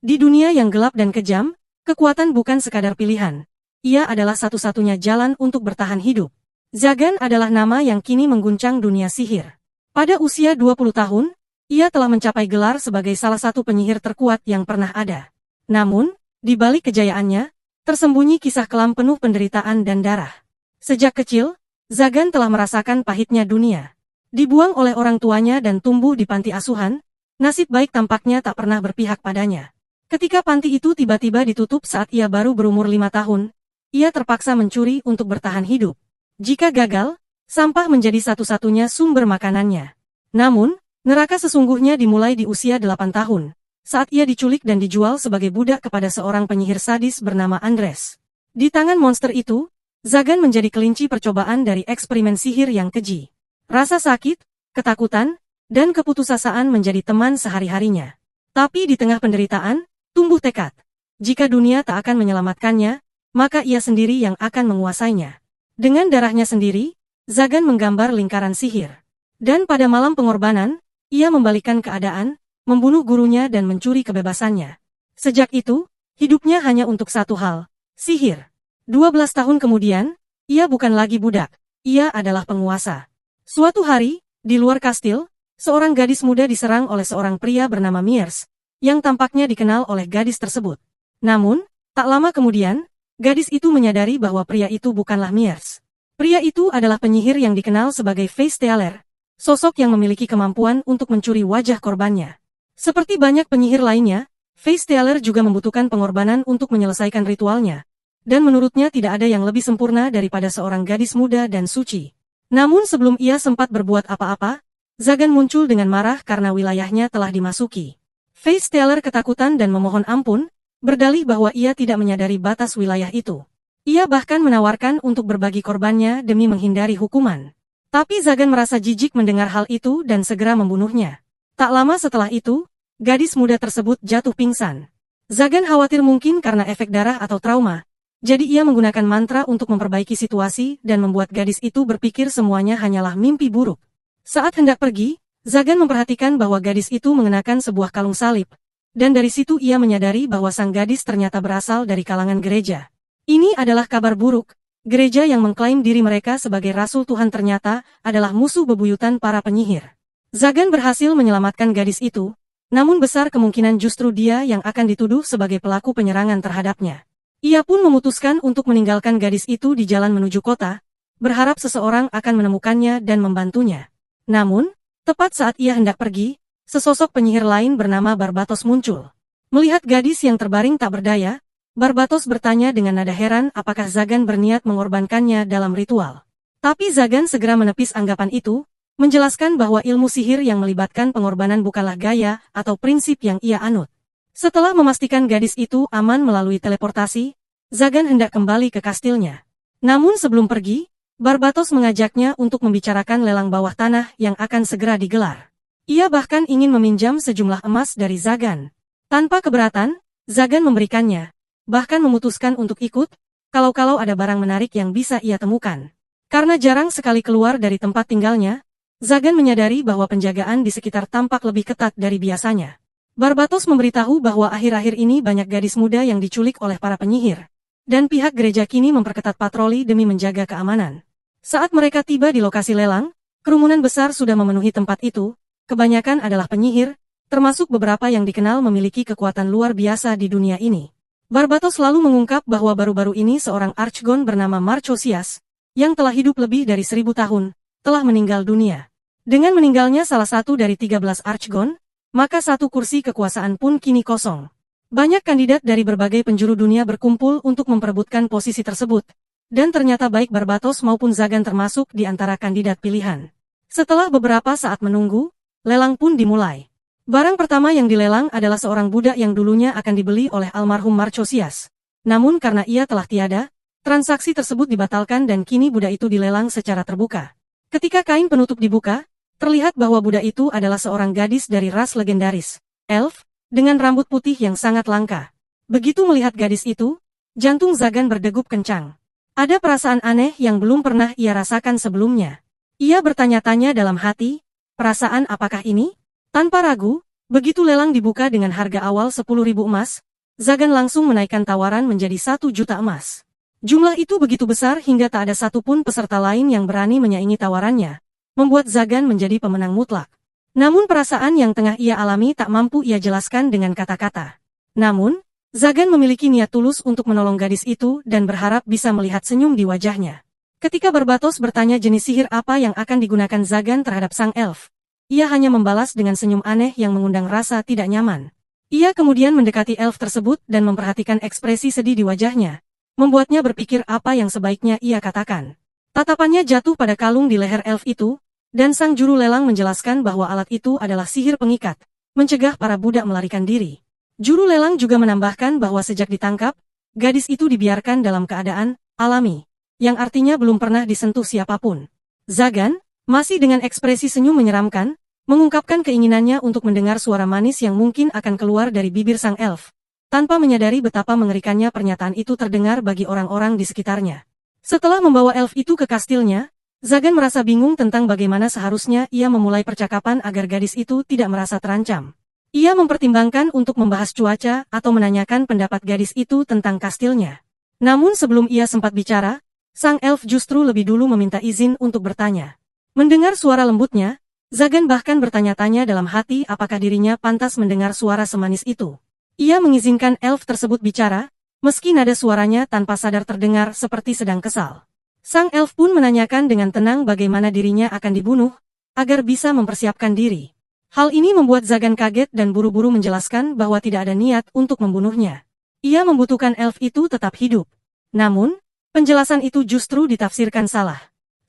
Di dunia yang gelap dan kejam, kekuatan bukan sekadar pilihan. Ia adalah satu-satunya jalan untuk bertahan hidup. Zagan adalah nama yang kini mengguncang dunia sihir. Pada usia 20 tahun, ia telah mencapai gelar sebagai salah satu penyihir terkuat yang pernah ada. Namun, di balik kejayaannya, tersembunyi kisah kelam penuh penderitaan dan darah. Sejak kecil, Zagan telah merasakan pahitnya dunia. Dibuang oleh orang tuanya dan tumbuh di panti asuhan, nasib baik tampaknya tak pernah berpihak padanya. Ketika panti itu tiba-tiba ditutup saat ia baru berumur 5 tahun, ia terpaksa mencuri untuk bertahan hidup. Jika gagal, sampah menjadi satu-satunya sumber makanannya. Namun, neraka sesungguhnya dimulai di usia 8 tahun, saat ia diculik dan dijual sebagai budak kepada seorang penyihir sadis bernama Andres. Di tangan monster itu, Zagan menjadi kelinci percobaan dari eksperimen sihir yang keji. Rasa sakit, ketakutan, dan keputusasaan menjadi teman sehari-harinya. Tapi di tengah penderitaan, tumbuh tekad. Jika dunia tak akan menyelamatkannya, maka ia sendiri yang akan menguasainya. Dengan darahnya sendiri, Zagan menggambar lingkaran sihir. Dan pada malam pengorbanan, ia membalikkan keadaan, membunuh gurunya dan mencuri kebebasannya. Sejak itu, hidupnya hanya untuk satu hal, sihir. 12 tahun kemudian, ia bukan lagi budak, ia adalah penguasa. Suatu hari, di luar kastil, seorang gadis muda diserang oleh seorang pria bernama Miers, yang tampaknya dikenal oleh gadis tersebut. Namun, tak lama kemudian, gadis itu menyadari bahwa pria itu bukanlah Miers. Pria itu adalah penyihir yang dikenal sebagai Face Stealer, sosok yang memiliki kemampuan untuk mencuri wajah korbannya. Seperti banyak penyihir lainnya, Face Stealer juga membutuhkan pengorbanan untuk menyelesaikan ritualnya. Dan menurutnya tidak ada yang lebih sempurna daripada seorang gadis muda dan suci. Namun sebelum ia sempat berbuat apa-apa, Zagan muncul dengan marah karena wilayahnya telah dimasuki. Face Stealer ketakutan dan memohon ampun, berdalih bahwa ia tidak menyadari batas wilayah itu. Ia bahkan menawarkan untuk berbagi korbannya demi menghindari hukuman. Tapi Zagan merasa jijik mendengar hal itu dan segera membunuhnya. Tak lama setelah itu, gadis muda tersebut jatuh pingsan. Zagan khawatir mungkin karena efek darah atau trauma. Jadi ia menggunakan mantra untuk memperbaiki situasi dan membuat gadis itu berpikir semuanya hanyalah mimpi buruk. Saat hendak pergi, Zagan memperhatikan bahwa gadis itu mengenakan sebuah kalung salib. Dan dari situ ia menyadari bahwa sang gadis ternyata berasal dari kalangan gereja. Ini adalah kabar buruk. Gereja yang mengklaim diri mereka sebagai Rasul Tuhan ternyata adalah musuh bebuyutan para penyihir. Zagan berhasil menyelamatkan gadis itu, namun besar kemungkinan justru dia yang akan dituduh sebagai pelaku penyerangan terhadapnya. Ia pun memutuskan untuk meninggalkan gadis itu di jalan menuju kota, berharap seseorang akan menemukannya dan membantunya. Namun, tepat saat ia hendak pergi, sesosok penyihir lain bernama Barbatos muncul. Melihat gadis yang terbaring tak berdaya, Barbatos bertanya dengan nada heran apakah Zagan berniat mengorbankannya dalam ritual. Tapi Zagan segera menepis anggapan itu, menjelaskan bahwa ilmu sihir yang melibatkan pengorbanan bukanlah gaya atau prinsip yang ia anut. Setelah memastikan gadis itu aman melalui teleportasi, Zagan hendak kembali ke kastilnya. Namun sebelum pergi, Barbatos mengajaknya untuk membicarakan lelang bawah tanah yang akan segera digelar. Ia bahkan ingin meminjam sejumlah emas dari Zagan. Tanpa keberatan, Zagan memberikannya, bahkan memutuskan untuk ikut, kalau-kalau ada barang menarik yang bisa ia temukan. Karena jarang sekali keluar dari tempat tinggalnya, Zagan menyadari bahwa penjagaan di sekitar tampak lebih ketat dari biasanya. Barbatos memberitahu bahwa akhir-akhir ini banyak gadis muda yang diculik oleh para penyihir, dan pihak gereja kini memperketat patroli demi menjaga keamanan. Saat mereka tiba di lokasi lelang, kerumunan besar sudah memenuhi tempat itu, kebanyakan adalah penyihir, termasuk beberapa yang dikenal memiliki kekuatan luar biasa di dunia ini. Barbatos lalu mengungkap bahwa baru-baru ini seorang Archgon bernama Marchosias, yang telah hidup lebih dari 1000 tahun, telah meninggal dunia. Dengan meninggalnya salah satu dari 13 Archgon, maka satu kursi kekuasaan pun kini kosong. Banyak kandidat dari berbagai penjuru dunia berkumpul untuk memperebutkan posisi tersebut, dan ternyata baik Barbatos maupun Zagan termasuk di antara kandidat pilihan. Setelah beberapa saat menunggu, lelang pun dimulai. Barang pertama yang dilelang adalah seorang budak yang dulunya akan dibeli oleh almarhum Marchosias. Namun karena ia telah tiada, transaksi tersebut dibatalkan dan kini budak itu dilelang secara terbuka. Ketika kain penutup dibuka, terlihat bahwa budak itu adalah seorang gadis dari ras legendaris, elf, dengan rambut putih yang sangat langka. Begitu melihat gadis itu, jantung Zagan berdegup kencang. Ada perasaan aneh yang belum pernah ia rasakan sebelumnya. Ia bertanya-tanya dalam hati, perasaan apakah ini? Tanpa ragu, Begitu lelang dibuka dengan harga awal 10.000 emas, Zagan langsung menaikkan tawaran menjadi 1 juta emas. Jumlah itu begitu besar hingga tak ada satupun peserta lain yang berani menyaingi tawarannya, membuat Zagan menjadi pemenang mutlak. Namun perasaan yang tengah ia alami tak mampu ia jelaskan dengan kata-kata. Namun, Zagan memiliki niat tulus untuk menolong gadis itu dan berharap bisa melihat senyum di wajahnya. Ketika Barbatos bertanya jenis sihir apa yang akan digunakan Zagan terhadap sang elf, ia hanya membalas dengan senyum aneh yang mengundang rasa tidak nyaman. Ia kemudian mendekati elf tersebut dan memperhatikan ekspresi sedih di wajahnya, membuatnya berpikir apa yang sebaiknya ia katakan. Tatapannya jatuh pada kalung di leher elf itu, dan sang juru lelang menjelaskan bahwa alat itu adalah sihir pengikat, mencegah para budak melarikan diri. Juru lelang juga menambahkan bahwa sejak ditangkap, gadis itu dibiarkan dalam keadaan alami, yang artinya belum pernah disentuh siapapun. Zagan, masih dengan ekspresi senyum menyeramkan, mengungkapkan keinginannya untuk mendengar suara manis yang mungkin akan keluar dari bibir sang elf, tanpa menyadari betapa mengerikannya pernyataan itu terdengar bagi orang-orang di sekitarnya. Setelah membawa elf itu ke kastilnya, Zagan merasa bingung tentang bagaimana seharusnya ia memulai percakapan agar gadis itu tidak merasa terancam. Ia mempertimbangkan untuk membahas cuaca atau menanyakan pendapat gadis itu tentang kastilnya. Namun sebelum ia sempat bicara, sang elf justru lebih dulu meminta izin untuk bertanya. Mendengar suara lembutnya, Zagan bahkan bertanya-tanya dalam hati apakah dirinya pantas mendengar suara semanis itu. Ia mengizinkan elf tersebut bicara, meski nada suaranya tanpa sadar terdengar seperti sedang kesal. Sang elf pun menanyakan dengan tenang bagaimana dirinya akan dibunuh, agar bisa mempersiapkan diri. Hal ini membuat Zagan kaget dan buru-buru menjelaskan bahwa tidak ada niat untuk membunuhnya. Ia membutuhkan elf itu tetap hidup. Namun, penjelasan itu justru ditafsirkan salah.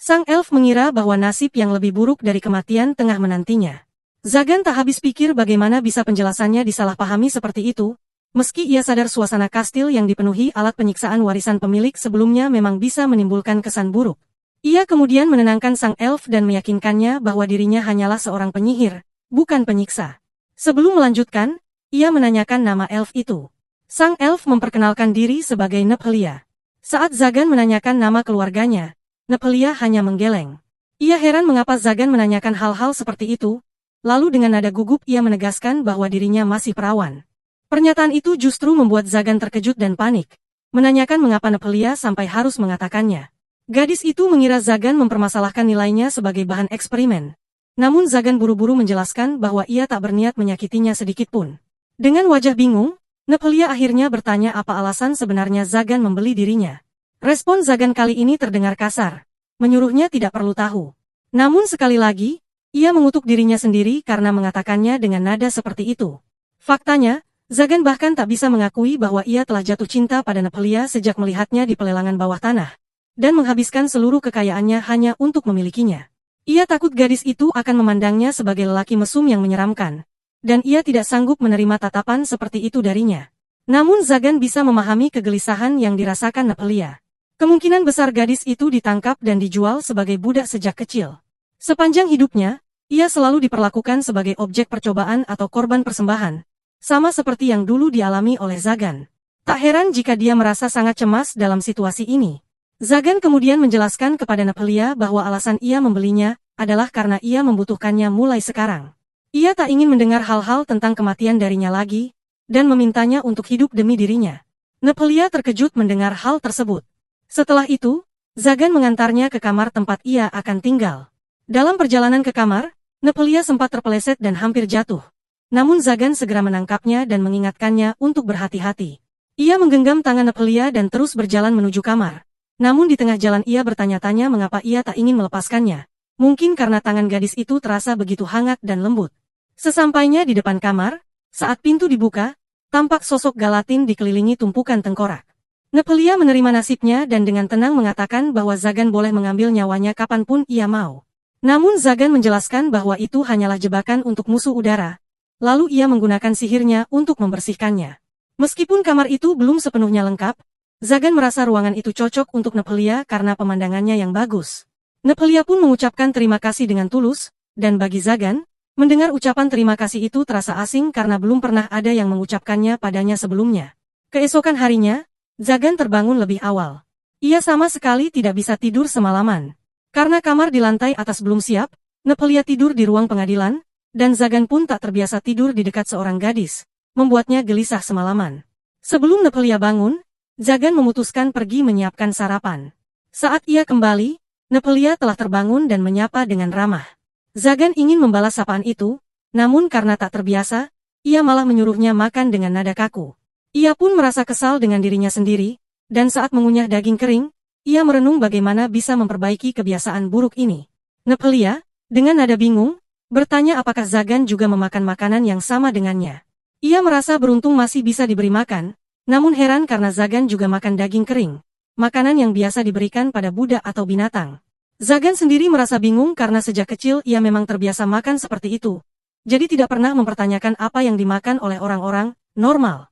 Sang elf mengira bahwa nasib yang lebih buruk dari kematian tengah menantinya. Zagan tak habis pikir bagaimana bisa penjelasannya disalahpahami seperti itu, meski ia sadar suasana kastil yang dipenuhi alat penyiksaan warisan pemilik sebelumnya memang bisa menimbulkan kesan buruk. Ia kemudian menenangkan sang elf dan meyakinkannya bahwa dirinya hanyalah seorang penyihir, bukan penyiksa. Sebelum melanjutkan, ia menanyakan nama elf itu. Sang elf memperkenalkan diri sebagai Nephelia. Saat Zagan menanyakan nama keluarganya, Nephelia hanya menggeleng. Ia heran mengapa Zagan menanyakan hal-hal seperti itu, lalu dengan nada gugup ia menegaskan bahwa dirinya masih perawan. Pernyataan itu justru membuat Zagan terkejut dan panik, menanyakan mengapa Nephelia sampai harus mengatakannya. Gadis itu mengira Zagan mempermasalahkan nilainya sebagai bahan eksperimen. Namun Zagan buru-buru menjelaskan bahwa ia tak berniat menyakitinya sedikitpun. Dengan wajah bingung, Nephelia akhirnya bertanya apa alasan sebenarnya Zagan membeli dirinya. Respon Zagan kali ini terdengar kasar, menyuruhnya tidak perlu tahu. Namun sekali lagi, ia mengutuk dirinya sendiri karena mengatakannya dengan nada seperti itu. Faktanya, Zagan bahkan tak bisa mengakui bahwa ia telah jatuh cinta pada Nephelia sejak melihatnya di pelelangan bawah tanah, dan menghabiskan seluruh kekayaannya hanya untuk memilikinya. Ia takut gadis itu akan memandangnya sebagai lelaki mesum yang menyeramkan, dan ia tidak sanggup menerima tatapan seperti itu darinya. Namun Zagan bisa memahami kegelisahan yang dirasakan Nephelia. Kemungkinan besar gadis itu ditangkap dan dijual sebagai budak sejak kecil. Sepanjang hidupnya, ia selalu diperlakukan sebagai objek percobaan atau korban persembahan, sama seperti yang dulu dialami oleh Zagan. Tak heran jika dia merasa sangat cemas dalam situasi ini. Zagan kemudian menjelaskan kepada Nephelia bahwa alasan ia membelinya adalah karena ia membutuhkannya mulai sekarang. Ia tak ingin mendengar hal-hal tentang kematian darinya lagi, dan memintanya untuk hidup demi dirinya. Nephelia terkejut mendengar hal tersebut. Setelah itu, Zagan mengantarnya ke kamar tempat ia akan tinggal. Dalam perjalanan ke kamar, Nephelia sempat terpeleset dan hampir jatuh. Namun Zagan segera menangkapnya dan mengingatkannya untuk berhati-hati. Ia menggenggam tangan Nephelia dan terus berjalan menuju kamar. Namun di tengah jalan ia bertanya-tanya mengapa ia tak ingin melepaskannya. Mungkin karena tangan gadis itu terasa begitu hangat dan lembut. Sesampainya di depan kamar, saat pintu dibuka, tampak sosok Galatin dikelilingi tumpukan tengkorak. Nephelia menerima nasibnya dan dengan tenang mengatakan bahwa Zagan boleh mengambil nyawanya kapanpun ia mau. Namun Zagan menjelaskan bahwa itu hanyalah jebakan untuk musuh udara. Lalu ia menggunakan sihirnya untuk membersihkannya. Meskipun kamar itu belum sepenuhnya lengkap, Zagan merasa ruangan itu cocok untuk Nephelia karena pemandangannya yang bagus. Nephelia pun mengucapkan terima kasih dengan tulus, dan bagi Zagan, mendengar ucapan terima kasih itu terasa asing karena belum pernah ada yang mengucapkannya padanya sebelumnya. Keesokan harinya, Zagan terbangun lebih awal. Ia sama sekali tidak bisa tidur semalaman. Karena kamar di lantai atas belum siap, Nephelia tidur di ruang pengadilan, dan Zagan pun tak terbiasa tidur di dekat seorang gadis, membuatnya gelisah semalaman. Sebelum Nepelia bangun, Zagan memutuskan pergi menyiapkan sarapan. Saat ia kembali, Nepelia telah terbangun dan menyapa dengan ramah. Zagan ingin membalas sapaan itu, namun karena tak terbiasa, ia malah menyuruhnya makan dengan nada kaku. Ia pun merasa kesal dengan dirinya sendiri, dan saat mengunyah daging kering, ia merenung bagaimana bisa memperbaiki kebiasaan buruk ini. Nepelia, dengan nada bingung, bertanya apakah Zagan juga memakan makanan yang sama dengannya. Ia merasa beruntung masih bisa diberi makan, namun heran karena Zagan juga makan daging kering, makanan yang biasa diberikan pada budak atau binatang. Zagan sendiri merasa bingung karena sejak kecil ia memang terbiasa makan seperti itu, jadi tidak pernah mempertanyakan apa yang dimakan oleh orang-orang normal.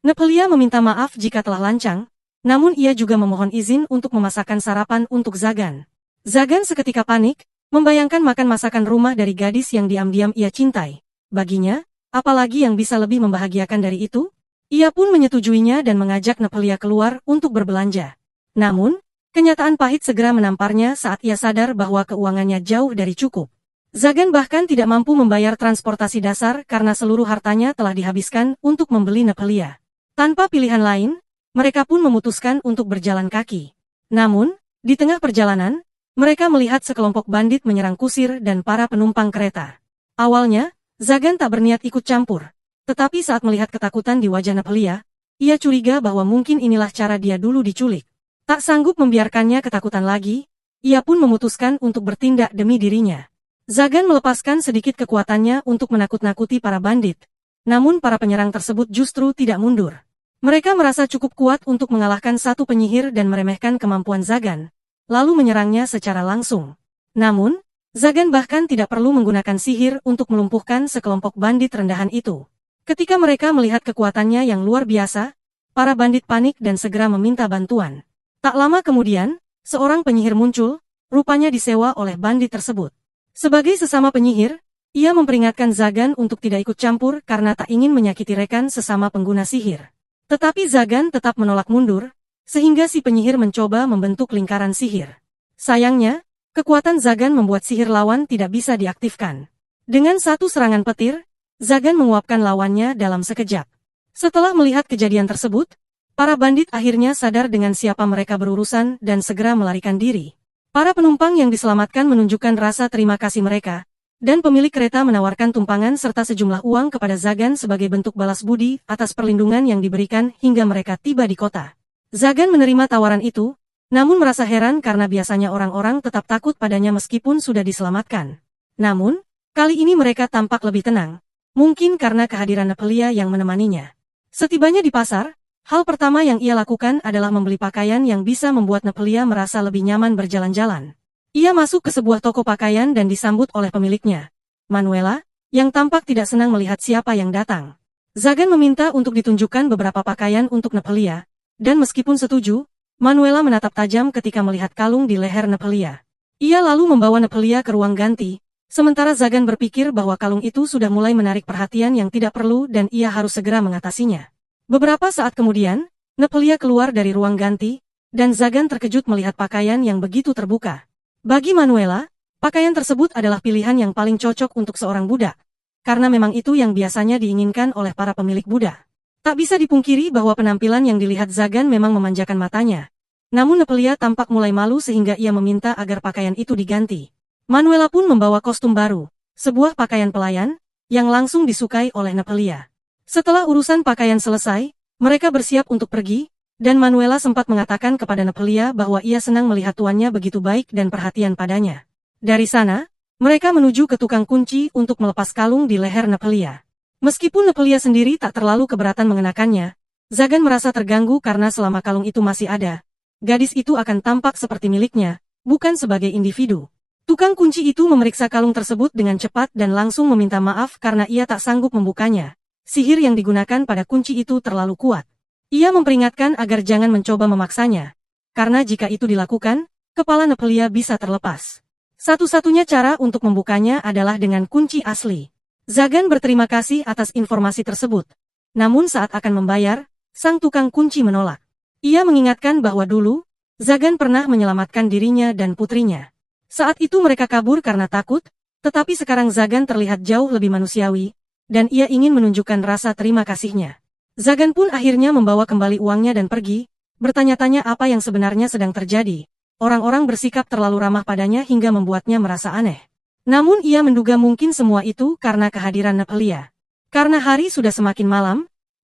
Nepelia meminta maaf jika telah lancang, namun ia juga memohon izin untuk memasakkan sarapan untuk Zagan. Zagan seketika panik, membayangkan makan masakan rumah dari gadis yang diam-diam ia cintai. Baginya, apalagi yang bisa lebih membahagiakan dari itu? Ia pun menyetujuinya dan mengajak Nepelia keluar untuk berbelanja. Namun, kenyataan pahit segera menamparnya saat ia sadar bahwa keuangannya jauh dari cukup. Zagan bahkan tidak mampu membayar transportasi dasar karena seluruh hartanya telah dihabiskan untuk membeli Nepelia. Tanpa pilihan lain, mereka pun memutuskan untuk berjalan kaki. Namun, di tengah perjalanan, mereka melihat sekelompok bandit menyerang kusir dan para penumpang kereta. Awalnya, Zagan tak berniat ikut campur. Tetapi saat melihat ketakutan di wajah Nepelia, ia curiga bahwa mungkin inilah cara dia dulu diculik. Tak sanggup membiarkannya ketakutan lagi, ia pun memutuskan untuk bertindak demi dirinya. Zagan melepaskan sedikit kekuatannya untuk menakut-nakuti para bandit. Namun para penyerang tersebut justru tidak mundur. Mereka merasa cukup kuat untuk mengalahkan satu penyihir dan meremehkan kemampuan Zagan, lalu menyerangnya secara langsung. Namun, Zagan bahkan tidak perlu menggunakan sihir untuk melumpuhkan sekelompok bandit rendahan itu. Ketika mereka melihat kekuatannya yang luar biasa, para bandit panik dan segera meminta bantuan. Tak lama kemudian, seorang penyihir muncul, rupanya disewa oleh bandit tersebut. Sebagai sesama penyihir, ia memperingatkan Zagan untuk tidak ikut campur karena tak ingin menyakiti rekan sesama pengguna sihir. Tetapi Zagan tetap menolak mundur, sehingga si penyihir mencoba membentuk lingkaran sihir. Sayangnya, kekuatan Zagan membuat sihir lawan tidak bisa diaktifkan. Dengan satu serangan petir, Zagan menguapkan lawannya dalam sekejap. Setelah melihat kejadian tersebut, para bandit akhirnya sadar dengan siapa mereka berurusan dan segera melarikan diri. Para penumpang yang diselamatkan menunjukkan rasa terima kasih mereka, dan pemilik kereta menawarkan tumpangan serta sejumlah uang kepada Zagan sebagai bentuk balas budi atas perlindungan yang diberikan hingga mereka tiba di kota. Zagan menerima tawaran itu, namun merasa heran karena biasanya orang-orang tetap takut padanya meskipun sudah diselamatkan. Namun, kali ini mereka tampak lebih tenang, mungkin karena kehadiran Nepelia yang menemaninya. Setibanya di pasar, hal pertama yang ia lakukan adalah membeli pakaian yang bisa membuat Nepelia merasa lebih nyaman berjalan-jalan. Ia masuk ke sebuah toko pakaian dan disambut oleh pemiliknya, Manuela, yang tampak tidak senang melihat siapa yang datang. Zagan meminta untuk ditunjukkan beberapa pakaian untuk Nepelia, dan meskipun setuju, Manuela menatap tajam ketika melihat kalung di leher Nepelia. Ia lalu membawa Nepelia ke ruang ganti, sementara Zagan berpikir bahwa kalung itu sudah mulai menarik perhatian yang tidak perlu dan ia harus segera mengatasinya. Beberapa saat kemudian, Nepelia keluar dari ruang ganti, dan Zagan terkejut melihat pakaian yang begitu terbuka. Bagi Manuela, pakaian tersebut adalah pilihan yang paling cocok untuk seorang budak, karena memang itu yang biasanya diinginkan oleh para pemilik budak. Tak bisa dipungkiri bahwa penampilan yang dilihat Zagan memang memanjakan matanya. Namun Nepelia tampak mulai malu sehingga ia meminta agar pakaian itu diganti. Manuela pun membawa kostum baru, sebuah pakaian pelayan, yang langsung disukai oleh Nepelia. Setelah urusan pakaian selesai, mereka bersiap untuk pergi, dan Manuela sempat mengatakan kepada Nepelia bahwa ia senang melihat tuannya begitu baik dan perhatian padanya. Dari sana, mereka menuju ke tukang kunci untuk melepas kalung di leher Nepelia. Meskipun Nepelia sendiri tak terlalu keberatan mengenakannya, Zagan merasa terganggu karena selama kalung itu masih ada, gadis itu akan tampak seperti miliknya, bukan sebagai individu. Tukang kunci itu memeriksa kalung tersebut dengan cepat dan langsung meminta maaf karena ia tak sanggup membukanya. Sihir yang digunakan pada kunci itu terlalu kuat. Ia memperingatkan agar jangan mencoba memaksanya, karena jika itu dilakukan, kepala Nepelia bisa terlepas. Satu-satunya cara untuk membukanya adalah dengan kunci asli. Zagan berterima kasih atas informasi tersebut. Namun saat akan membayar, sang tukang kunci menolak. Ia mengingatkan bahwa dulu, Zagan pernah menyelamatkan dirinya dan putrinya. Saat itu mereka kabur karena takut, Tetapi sekarang Zagan terlihat jauh lebih manusiawi, dan ia ingin menunjukkan rasa terima kasihnya. Zagan pun akhirnya membawa kembali uangnya dan pergi, bertanya-tanya apa yang sebenarnya sedang terjadi. Orang-orang bersikap terlalu ramah padanya hingga membuatnya merasa aneh. Namun ia menduga mungkin semua itu karena kehadiran Nepelia. Karena hari sudah semakin malam,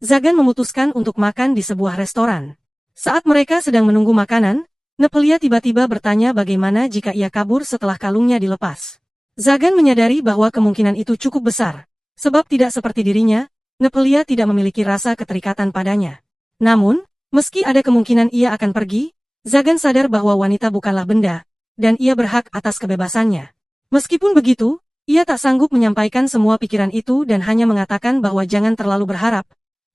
Zagan memutuskan untuk makan di sebuah restoran. Saat mereka sedang menunggu makanan, Nepelia tiba-tiba bertanya bagaimana jika ia kabur setelah kalungnya dilepas. Zagan menyadari bahwa kemungkinan itu cukup besar, sebab tidak seperti dirinya, Nepelia tidak memiliki rasa keterikatan padanya. Namun, meski ada kemungkinan ia akan pergi, Zagan sadar bahwa wanita bukanlah benda, dan ia berhak atas kebebasannya. Meskipun begitu, ia tak sanggup menyampaikan semua pikiran itu dan hanya mengatakan bahwa jangan terlalu berharap,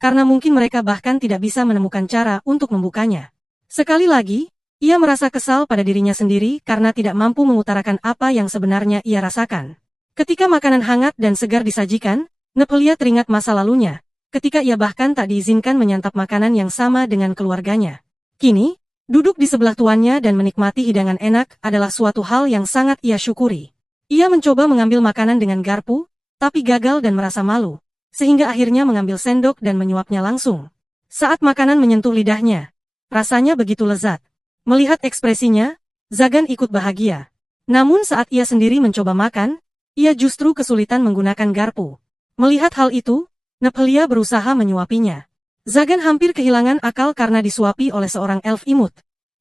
karena mungkin mereka bahkan tidak bisa menemukan cara untuk membukanya. Sekali lagi, ia merasa kesal pada dirinya sendiri karena tidak mampu mengutarakan apa yang sebenarnya ia rasakan. Ketika makanan hangat dan segar disajikan, Nepelia teringat masa lalunya, ketika ia bahkan tak diizinkan menyantap makanan yang sama dengan keluarganya. Kini, duduk di sebelah tuannya dan menikmati hidangan enak adalah suatu hal yang sangat ia syukuri. Ia mencoba mengambil makanan dengan garpu, tapi gagal dan merasa malu, sehingga akhirnya mengambil sendok dan menyuapnya langsung. Saat makanan menyentuh lidahnya, rasanya begitu lezat. Melihat ekspresinya, Zagan ikut bahagia. Namun saat ia sendiri mencoba makan, ia justru kesulitan menggunakan garpu. Melihat hal itu, Nepelia berusaha menyuapinya. Zagan hampir kehilangan akal karena disuapi oleh seorang elf imut.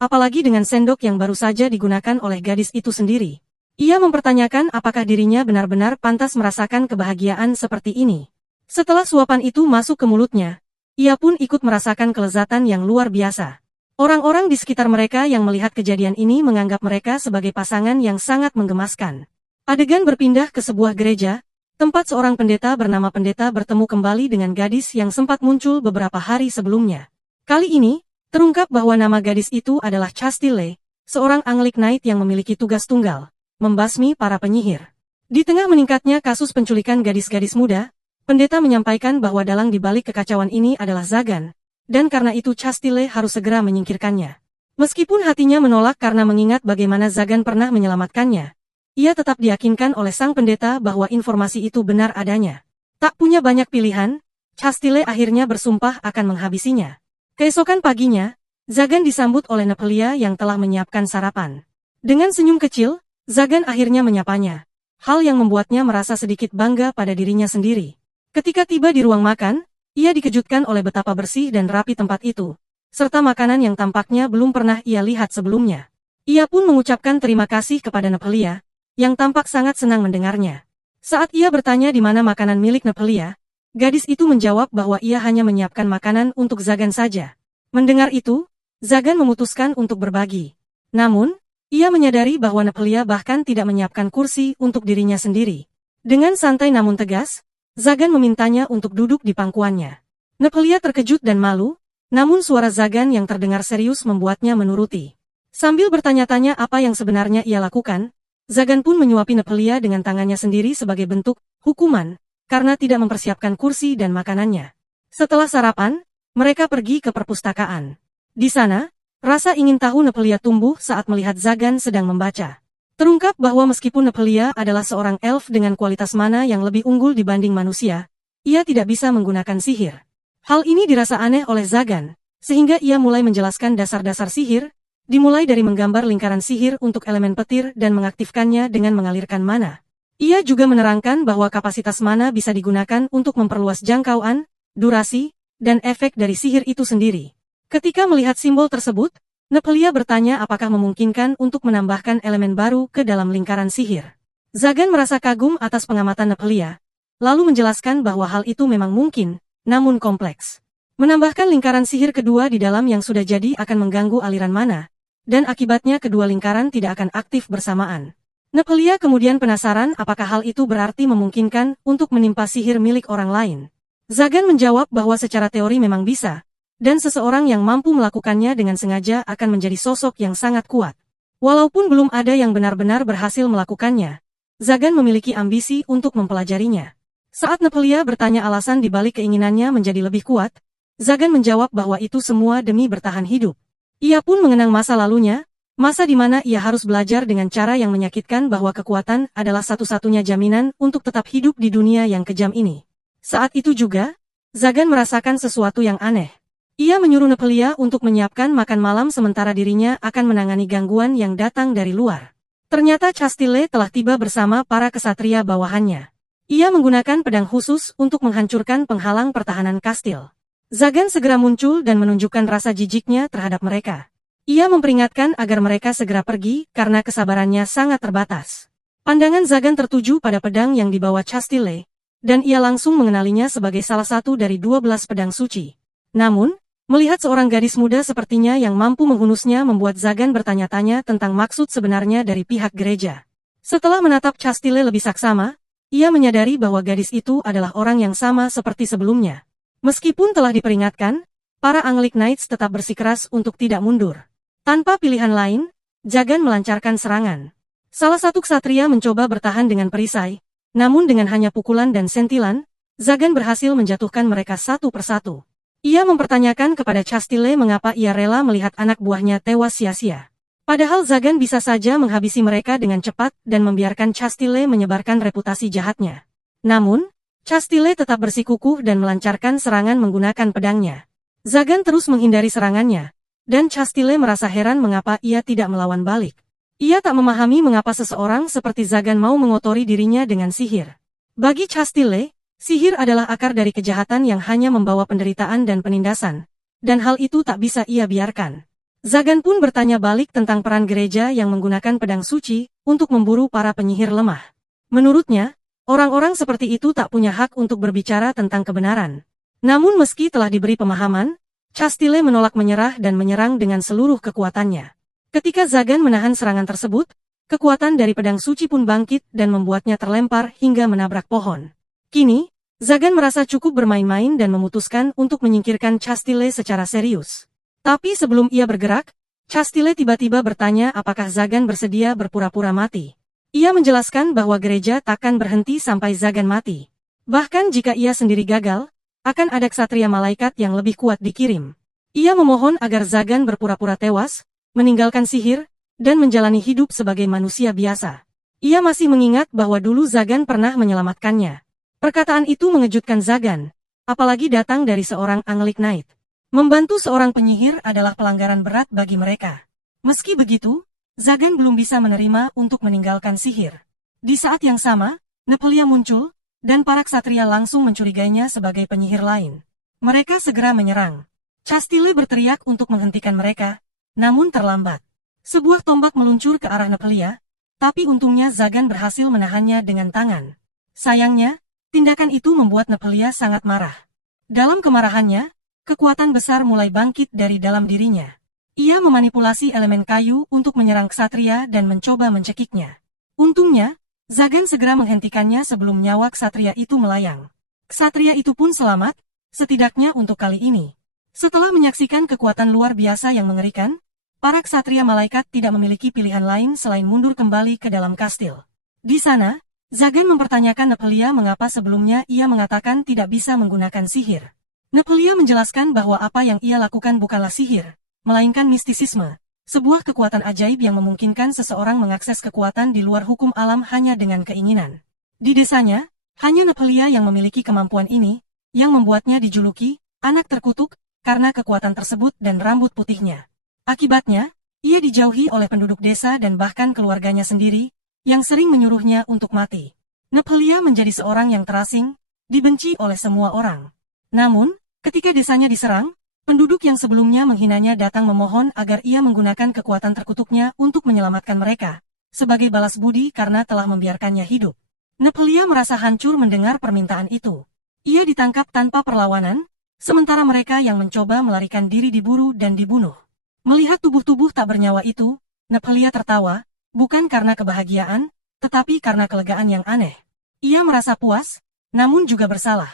Apalagi dengan sendok yang baru saja digunakan oleh gadis itu sendiri. Ia mempertanyakan apakah dirinya benar-benar pantas merasakan kebahagiaan seperti ini. Setelah suapan itu masuk ke mulutnya, ia pun ikut merasakan kelezatan yang luar biasa. Orang-orang di sekitar mereka yang melihat kejadian ini menganggap mereka sebagai pasangan yang sangat menggemaskan. Adegan berpindah ke sebuah gereja, tempat seorang pendeta bernama Pendeta bertemu kembali dengan gadis yang sempat muncul beberapa hari sebelumnya. Kali ini, terungkap bahwa nama gadis itu adalah Chastile, seorang Anglik Knight yang memiliki tugas tunggal, membasmi para penyihir. Di tengah meningkatnya kasus penculikan gadis-gadis muda, Pendeta menyampaikan bahwa dalang di balik kekacauan ini adalah Zagan. Dan karena itu Chastile harus segera menyingkirkannya. Meskipun hatinya menolak karena mengingat bagaimana Zagan pernah menyelamatkannya, ia tetap diyakinkan oleh sang pendeta bahwa informasi itu benar adanya. Tak punya banyak pilihan, Chastile akhirnya bersumpah akan menghabisinya. Keesokan paginya, Zagan disambut oleh Nepelia yang telah menyiapkan sarapan. Dengan senyum kecil, Zagan akhirnya menyapanya. Hal yang membuatnya merasa sedikit bangga pada dirinya sendiri. Ketika tiba di ruang makan, ia dikejutkan oleh betapa bersih dan rapi tempat itu, serta makanan yang tampaknya belum pernah ia lihat sebelumnya. Ia pun mengucapkan terima kasih kepada Nepelia, yang tampak sangat senang mendengarnya. Saat ia bertanya di mana makanan milik Nepelia, gadis itu menjawab bahwa ia hanya menyiapkan makanan untuk Zagan saja. Mendengar itu, Zagan memutuskan untuk berbagi. Namun, ia menyadari bahwa Nepelia bahkan tidak menyiapkan kursi untuk dirinya sendiri. Dengan santai namun tegas, Zagan memintanya untuk duduk di pangkuannya. Nepelia terkejut dan malu, namun suara Zagan yang terdengar serius membuatnya menuruti. Sambil bertanya-tanya apa yang sebenarnya ia lakukan, Zagan pun menyuapi Nepelia dengan tangannya sendiri sebagai bentuk hukuman, karena tidak mempersiapkan kursi dan makanannya. Setelah sarapan, mereka pergi ke perpustakaan. Di sana, rasa ingin tahu Nepelia tumbuh saat melihat Zagan sedang membaca. Terungkap bahwa meskipun Nepelia adalah seorang elf dengan kualitas mana yang lebih unggul dibanding manusia, ia tidak bisa menggunakan sihir. Hal ini dirasa aneh oleh Zagan, sehingga ia mulai menjelaskan dasar-dasar sihir, dimulai dari menggambar lingkaran sihir untuk elemen petir dan mengaktifkannya dengan mengalirkan mana. Ia juga menerangkan bahwa kapasitas mana bisa digunakan untuk memperluas jangkauan, durasi, dan efek dari sihir itu sendiri. Ketika melihat simbol tersebut, Nepelia bertanya apakah memungkinkan untuk menambahkan elemen baru ke dalam lingkaran sihir. Zagan merasa kagum atas pengamatan Nepelia, lalu menjelaskan bahwa hal itu memang mungkin, namun kompleks. Menambahkan lingkaran sihir kedua di dalam yang sudah jadi akan mengganggu aliran mana, dan akibatnya kedua lingkaran tidak akan aktif bersamaan. Nepelia kemudian penasaran apakah hal itu berarti memungkinkan untuk menimpa sihir milik orang lain. Zagan menjawab bahwa secara teori memang bisa, dan seseorang yang mampu melakukannya dengan sengaja akan menjadi sosok yang sangat kuat. Walaupun belum ada yang benar-benar berhasil melakukannya, Zagan memiliki ambisi untuk mempelajarinya. Saat Nepelia bertanya alasan di balik keinginannya menjadi lebih kuat, Zagan menjawab bahwa itu semua demi bertahan hidup. Ia pun mengenang masa lalunya, Masa di mana ia harus belajar dengan cara yang menyakitkan bahwa kekuatan adalah satu-satunya jaminan untuk tetap hidup di dunia yang kejam ini. Saat itu juga, Zagan merasakan sesuatu yang aneh. Ia menyuruh Nepelia untuk menyiapkan makan malam sementara dirinya akan menangani gangguan yang datang dari luar. Ternyata Castile telah tiba bersama para kesatria bawahannya. Ia menggunakan pedang khusus untuk menghancurkan penghalang pertahanan kastil. Zagan segera muncul dan menunjukkan rasa jijiknya terhadap mereka. Ia memperingatkan agar mereka segera pergi karena kesabarannya sangat terbatas. Pandangan Zagan tertuju pada pedang yang dibawa Castile, dan ia langsung mengenalinya sebagai salah satu dari 12 pedang suci. Namun, melihat seorang gadis muda sepertinya yang mampu menghunusnya membuat Zagan bertanya-tanya tentang maksud sebenarnya dari pihak gereja. Setelah menatap Castile lebih saksama, ia menyadari bahwa gadis itu adalah orang yang sama seperti sebelumnya. Meskipun telah diperingatkan, para Angelic Knights tetap bersikeras untuk tidak mundur. Tanpa pilihan lain, Zagan melancarkan serangan. Salah satu ksatria mencoba bertahan dengan perisai, namun dengan hanya pukulan dan sentilan, Zagan berhasil menjatuhkan mereka satu persatu. Ia mempertanyakan kepada Castile mengapa ia rela melihat anak buahnya tewas sia-sia. Padahal Zagan bisa saja menghabisi mereka dengan cepat dan membiarkan Castile menyebarkan reputasi jahatnya. Namun, Castile tetap bersikukuh dan melancarkan serangan menggunakan pedangnya. Zagan terus menghindari serangannya. Dan Castile merasa heran mengapa ia tidak melawan balik. Ia tak memahami mengapa seseorang seperti Zagan mau mengotori dirinya dengan sihir. Bagi Castile, sihir adalah akar dari kejahatan yang hanya membawa penderitaan dan penindasan. Dan hal itu tak bisa ia biarkan. Zagan pun bertanya balik tentang peran gereja yang menggunakan pedang suci untuk memburu para penyihir lemah. Menurutnya, orang-orang seperti itu tak punya hak untuk berbicara tentang kebenaran. Namun meski telah diberi pemahaman, Castile menolak menyerah dan menyerang dengan seluruh kekuatannya. Ketika Zagan menahan serangan tersebut, kekuatan dari pedang suci pun bangkit dan membuatnya terlempar hingga menabrak pohon. Kini, Zagan merasa cukup bermain-main dan memutuskan untuk menyingkirkan Castile secara serius. Tapi sebelum ia bergerak, Castile tiba-tiba bertanya apakah Zagan bersedia berpura-pura mati. Ia menjelaskan bahwa gereja takkan berhenti sampai Zagan mati. Bahkan jika ia sendiri gagal, akan ada ksatria malaikat yang lebih kuat dikirim. Ia memohon agar Zagan berpura-pura tewas, meninggalkan sihir, dan menjalani hidup sebagai manusia biasa. Ia masih mengingat bahwa dulu Zagan pernah menyelamatkannya. Perkataan itu mengejutkan Zagan, apalagi datang dari seorang Angelic Knight. Membantu seorang penyihir adalah pelanggaran berat bagi mereka. Meski begitu, Zagan belum bisa menerima untuk meninggalkan sihir. Di saat yang sama, Nepelia muncul, dan para ksatria langsung mencurigainya sebagai penyihir lain. Mereka segera menyerang. Castile berteriak untuk menghentikan mereka, namun terlambat. Sebuah tombak meluncur ke arah Nepelia, tapi untungnya Zagan berhasil menahannya dengan tangan. Sayangnya, tindakan itu membuat Nepelia sangat marah. Dalam kemarahannya, kekuatan besar mulai bangkit dari dalam dirinya. Ia memanipulasi elemen kayu untuk menyerang ksatria dan mencoba mencekiknya. Untungnya, Zagan segera menghentikannya sebelum nyawa ksatria itu melayang. Ksatria itu pun selamat, setidaknya untuk kali ini. Setelah menyaksikan kekuatan luar biasa yang mengerikan, para ksatria malaikat tidak memiliki pilihan lain selain mundur kembali ke dalam kastil. Di sana, Zagan mempertanyakan Nepelia mengapa sebelumnya ia mengatakan tidak bisa menggunakan sihir. Nepelia menjelaskan bahwa apa yang ia lakukan bukanlah sihir, melainkan mistisisme. Sebuah kekuatan ajaib yang memungkinkan seseorang mengakses kekuatan di luar hukum alam hanya dengan keinginan. Di desanya, hanya Nepelia yang memiliki kemampuan ini, yang membuatnya dijuluki anak terkutuk karena kekuatan tersebut dan rambut putihnya. Akibatnya, ia dijauhi oleh penduduk desa dan bahkan keluarganya sendiri, yang sering menyuruhnya untuk mati. Nepelia menjadi seorang yang terasing, dibenci oleh semua orang. Namun, ketika desanya diserang, penduduk yang sebelumnya menghinanya datang memohon agar ia menggunakan kekuatan terkutuknya untuk menyelamatkan mereka, sebagai balas budi karena telah membiarkannya hidup. Nepelia merasa hancur mendengar permintaan itu. Ia ditangkap tanpa perlawanan, sementara mereka yang mencoba melarikan diri diburu dan dibunuh. Melihat tubuh-tubuh tak bernyawa itu, Nepelia tertawa, bukan karena kebahagiaan, tetapi karena kelegaan yang aneh. Ia merasa puas, namun juga bersalah.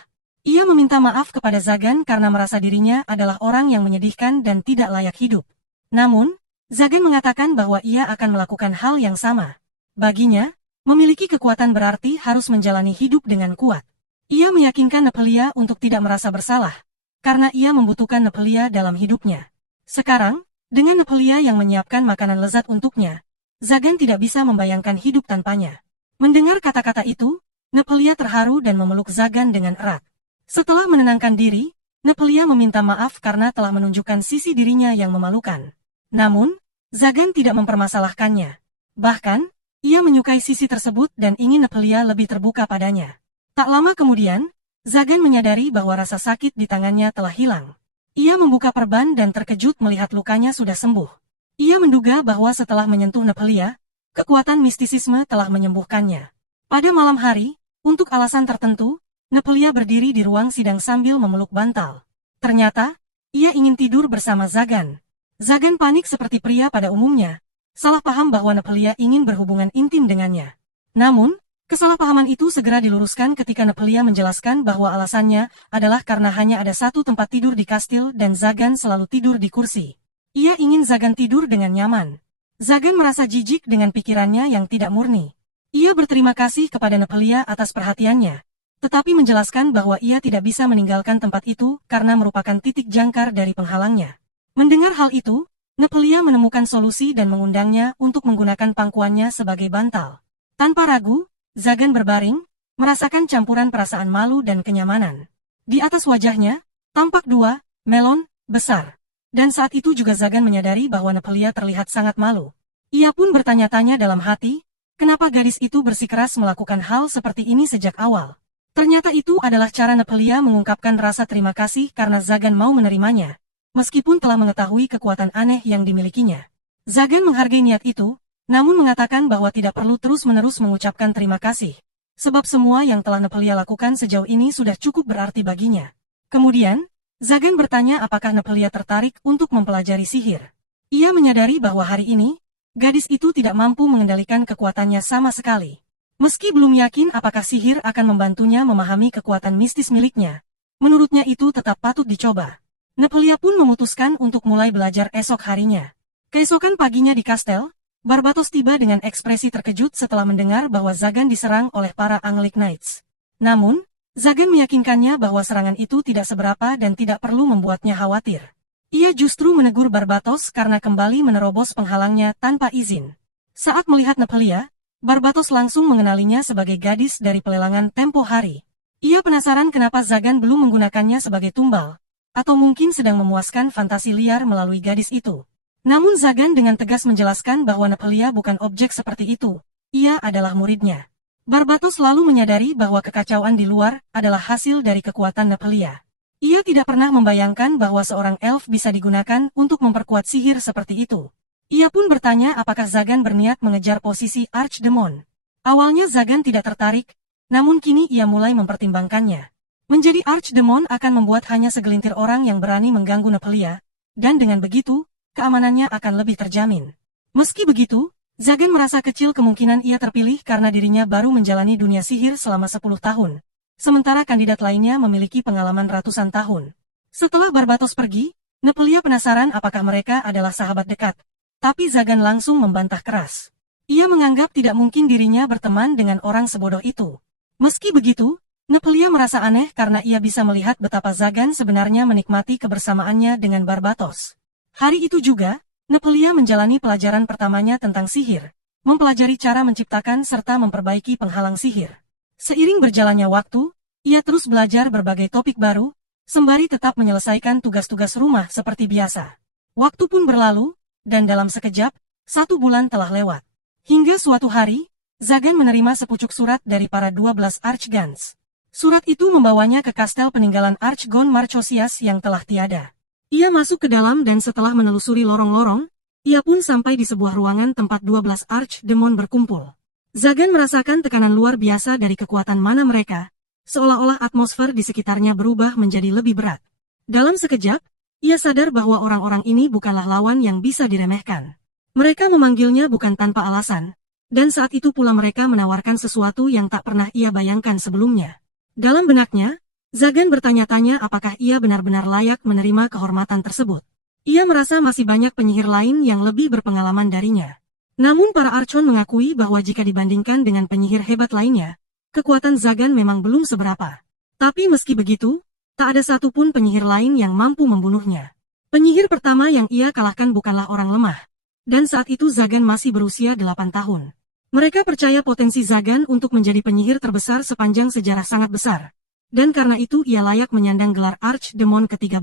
Ia meminta maaf kepada Zagan karena merasa dirinya adalah orang yang menyedihkan dan tidak layak hidup. Namun, Zagan mengatakan bahwa ia akan melakukan hal yang sama. Baginya, memiliki kekuatan berarti harus menjalani hidup dengan kuat. Ia meyakinkan Nepelia untuk tidak merasa bersalah, karena ia membutuhkan Nepelia dalam hidupnya. Sekarang, Dengan Nepelia yang menyiapkan makanan lezat untuknya, Zagan tidak bisa membayangkan hidup tanpanya. Mendengar kata-kata itu, Nepelia terharu dan memeluk Zagan dengan erat. Setelah menenangkan diri, Nepelia meminta maaf karena telah menunjukkan sisi dirinya yang memalukan. Namun, Zagan tidak mempermasalahkannya. Bahkan, ia menyukai sisi tersebut dan ingin Nepelia lebih terbuka padanya. Tak lama kemudian, Zagan menyadari bahwa rasa sakit di tangannya telah hilang. Ia membuka perban dan terkejut melihat lukanya sudah sembuh. Ia menduga bahwa setelah menyentuh Nepelia, kekuatan mistisisme telah menyembuhkannya. Pada malam hari, untuk alasan tertentu, Nepelia berdiri di ruang sidang sambil memeluk bantal. Ternyata, ia ingin tidur bersama Zagan. Zagan panik seperti pria pada umumnya, salah paham bahwa Nepelia ingin berhubungan intim dengannya. Namun, kesalahpahaman itu segera diluruskan ketika Nepelia menjelaskan bahwa alasannya adalah karena hanya ada satu tempat tidur di kastil dan Zagan selalu tidur di kursi. Ia ingin Zagan tidur dengan nyaman. Zagan merasa jijik dengan pikirannya yang tidak murni. Ia berterima kasih kepada Nepelia atas perhatiannya, tetapi menjelaskan bahwa ia tidak bisa meninggalkan tempat itu karena merupakan titik jangkar dari penghalangnya. Mendengar hal itu, Nepelia menemukan solusi dan mengundangnya untuk menggunakan pangkuannya sebagai bantal. Tanpa ragu, Zagan berbaring, merasakan campuran perasaan malu dan kenyamanan. Di atas wajahnya, tampak dua melon besar. Dan saat itu juga Zagan menyadari bahwa Nepelia terlihat sangat malu. Ia pun bertanya-tanya dalam hati, kenapa gadis itu bersikeras melakukan hal seperti ini sejak awal. Ternyata itu adalah cara Nepelia mengungkapkan rasa terima kasih karena Zagan mau menerimanya, meskipun telah mengetahui kekuatan aneh yang dimilikinya. Zagan menghargai niat itu, namun mengatakan bahwa tidak perlu terus-menerus mengucapkan terima kasih, sebab semua yang telah Nepelia lakukan sejauh ini sudah cukup berarti baginya. Kemudian, Zagan bertanya apakah Nepelia tertarik untuk mempelajari sihir. Ia menyadari bahwa hari ini, gadis itu tidak mampu mengendalikan kekuatannya sama sekali. Meski belum yakin apakah sihir akan membantunya memahami kekuatan mistis miliknya, menurutnya itu tetap patut dicoba. Nepelia pun memutuskan untuk mulai belajar esok harinya. Keesokan paginya di kastel, Barbatos tiba dengan ekspresi terkejut setelah mendengar bahwa Zagan diserang oleh para Angelic Knights. Namun, Zagan meyakinkannya bahwa serangan itu tidak seberapa dan tidak perlu membuatnya khawatir. Ia justru menegur Barbatos karena kembali menerobos penghalangnya tanpa izin. Saat melihat Nepelia, Barbatos langsung mengenalinya sebagai gadis dari pelelangan tempo hari. Ia penasaran kenapa Zagan belum menggunakannya sebagai tumbal, atau mungkin sedang memuaskan fantasi liar melalui gadis itu. Namun Zagan dengan tegas menjelaskan bahwa Nepelia bukan objek seperti itu, ia adalah muridnya. Barbatos lalu menyadari bahwa kekacauan di luar adalah hasil dari kekuatan Nepelia. Ia tidak pernah membayangkan bahwa seorang elf bisa digunakan untuk memperkuat sihir seperti itu. Ia pun bertanya apakah Zagan berniat mengejar posisi Archdemon. Awalnya Zagan tidak tertarik, namun kini ia mulai mempertimbangkannya. Menjadi Archdemon akan membuat hanya segelintir orang yang berani mengganggu Nepelia, dan dengan begitu, keamanannya akan lebih terjamin. Meski begitu, Zagan merasa kecil kemungkinan ia terpilih karena dirinya baru menjalani dunia sihir selama 10 tahun. Sementara kandidat lainnya memiliki pengalaman ratusan tahun. Setelah Barbatos pergi, Nepelia penasaran apakah mereka adalah sahabat dekat. Tapi Zagan langsung membantah keras. Ia menganggap tidak mungkin dirinya berteman dengan orang sebodoh itu. Meski begitu, Nepelia merasa aneh karena ia bisa melihat betapa Zagan sebenarnya menikmati kebersamaannya dengan Barbatos. Hari itu juga, Nepelia menjalani pelajaran pertamanya tentang sihir, mempelajari cara menciptakan serta memperbaiki penghalang sihir. Seiring berjalannya waktu, ia terus belajar berbagai topik baru, sembari tetap menyelesaikan tugas-tugas rumah seperti biasa. Waktu pun berlalu, dan dalam sekejap, 1 bulan telah lewat. Hingga suatu hari, Zagan menerima sepucuk surat dari para 12 Archgans. Surat itu membawanya ke kastel peninggalan Archgon Marchosias yang telah tiada. Ia masuk ke dalam dan setelah menelusuri lorong-lorong, ia pun sampai di sebuah ruangan tempat 12 Archdemon berkumpul. Zagan merasakan tekanan luar biasa dari kekuatan mana mereka, seolah-olah atmosfer di sekitarnya berubah menjadi lebih berat. Dalam sekejap, ia sadar bahwa orang-orang ini bukanlah lawan yang bisa diremehkan. Mereka memanggilnya bukan tanpa alasan, dan saat itu pula mereka menawarkan sesuatu yang tak pernah ia bayangkan sebelumnya. Dalam benaknya, Zagan bertanya-tanya apakah ia benar-benar layak menerima kehormatan tersebut. Ia merasa masih banyak penyihir lain yang lebih berpengalaman darinya. Namun para Archon mengakui bahwa jika dibandingkan dengan penyihir hebat lainnya, kekuatan Zagan memang belum seberapa. Tapi meski begitu, tak ada satupun penyihir lain yang mampu membunuhnya. Penyihir pertama yang ia kalahkan bukanlah orang lemah. Dan saat itu Zagan masih berusia 8 tahun. Mereka percaya potensi Zagan untuk menjadi penyihir terbesar sepanjang sejarah sangat besar. Dan karena itu ia layak menyandang gelar Archdemon ke-13.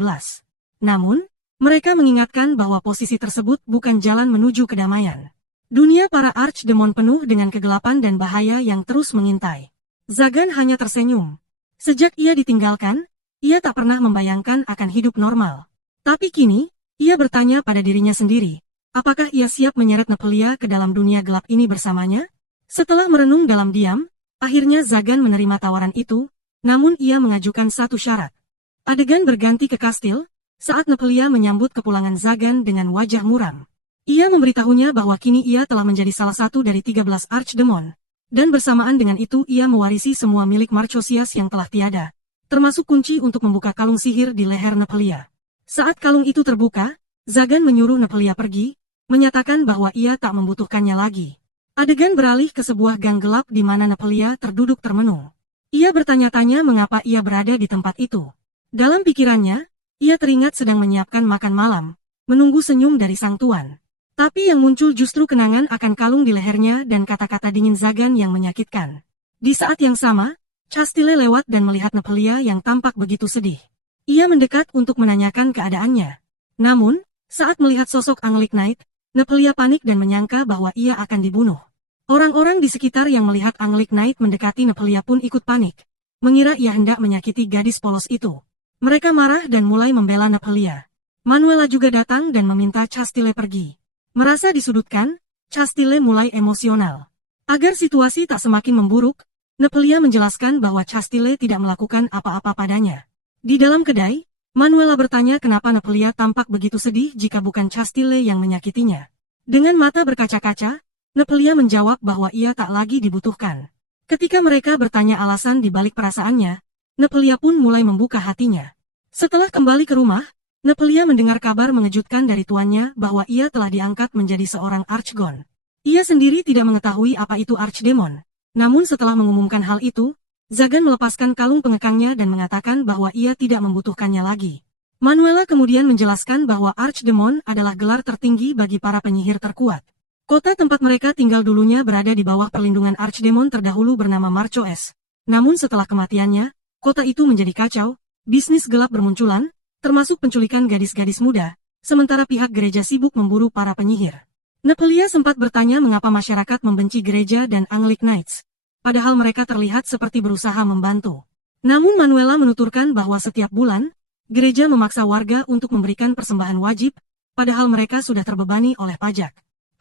Namun, mereka mengingatkan bahwa posisi tersebut bukan jalan menuju kedamaian. Dunia para Archdemon penuh dengan kegelapan dan bahaya yang terus mengintai. Zagan hanya tersenyum. Sejak ia ditinggalkan, ia tak pernah membayangkan akan hidup normal. Tapi kini, ia bertanya pada dirinya sendiri. Apakah ia siap menyeret Nephelia ke dalam dunia gelap ini bersamanya? Setelah merenung dalam diam, akhirnya Zagan menerima tawaran itu, namun ia mengajukan satu syarat. Adegan berganti ke kastil, saat Nephelia menyambut kepulangan Zagan dengan wajah muram. Ia memberitahunya bahwa kini ia telah menjadi salah satu dari 13 Archdemon, dan bersamaan dengan itu ia mewarisi semua milik Marchosias yang telah tiada, termasuk kunci untuk membuka kalung sihir di leher Nephelia. Saat kalung itu terbuka, Zagan menyuruh Nephelia pergi, menyatakan bahwa ia tak membutuhkannya lagi. Adegan beralih ke sebuah gang gelap di mana Nephelia terduduk termenung. Ia bertanya-tanya mengapa ia berada di tempat itu. Dalam pikirannya, ia teringat sedang menyiapkan makan malam, menunggu senyum dari sang tuan. Tapi yang muncul justru kenangan akan kalung di lehernya dan kata-kata dingin Zagan yang menyakitkan. Di saat yang sama, Chastile lewat dan melihat Nephelia yang tampak begitu sedih. Ia mendekat untuk menanyakan keadaannya. Namun, saat melihat sosok Angelic Knight, Nephelia panik dan menyangka bahwa ia akan dibunuh. Orang-orang di sekitar yang melihat Angelic Knight mendekati Nephelia pun ikut panik, mengira ia hendak menyakiti gadis polos itu. Mereka marah dan mulai membela Nephelia. Manuela juga datang dan meminta Chastile pergi. Merasa disudutkan, Chastile mulai emosional. Agar situasi tak semakin memburuk, Nephelia menjelaskan bahwa Chastile tidak melakukan apa-apa padanya. Di dalam kedai, Manuela bertanya kenapa Nephelia tampak begitu sedih jika bukan Chastile yang menyakitinya. Dengan mata berkaca-kaca, Nephelia menjawab bahwa ia tak lagi dibutuhkan. Ketika mereka bertanya alasan di balik perasaannya, Nephelia pun mulai membuka hatinya. Setelah kembali ke rumah, Nephelia mendengar kabar mengejutkan dari tuannya bahwa ia telah diangkat menjadi seorang Archgon. Ia sendiri tidak mengetahui apa itu Archdemon. Namun setelah mengumumkan hal itu, Zagan melepaskan kalung pengekangnya dan mengatakan bahwa ia tidak membutuhkannya lagi. Manuela kemudian menjelaskan bahwa Archdemon adalah gelar tertinggi bagi para penyihir terkuat. Kota tempat mereka tinggal dulunya berada di bawah perlindungan Archdemon terdahulu bernama Marchoes. Namun setelah kematiannya, kota itu menjadi kacau, bisnis gelap bermunculan, termasuk penculikan gadis-gadis muda, sementara pihak gereja sibuk memburu para penyihir. Nephelia sempat bertanya mengapa masyarakat membenci gereja dan Angelic Knights. Padahal mereka terlihat seperti berusaha membantu. Namun Manuela menuturkan bahwa setiap bulan, gereja memaksa warga untuk memberikan persembahan wajib, padahal mereka sudah terbebani oleh pajak.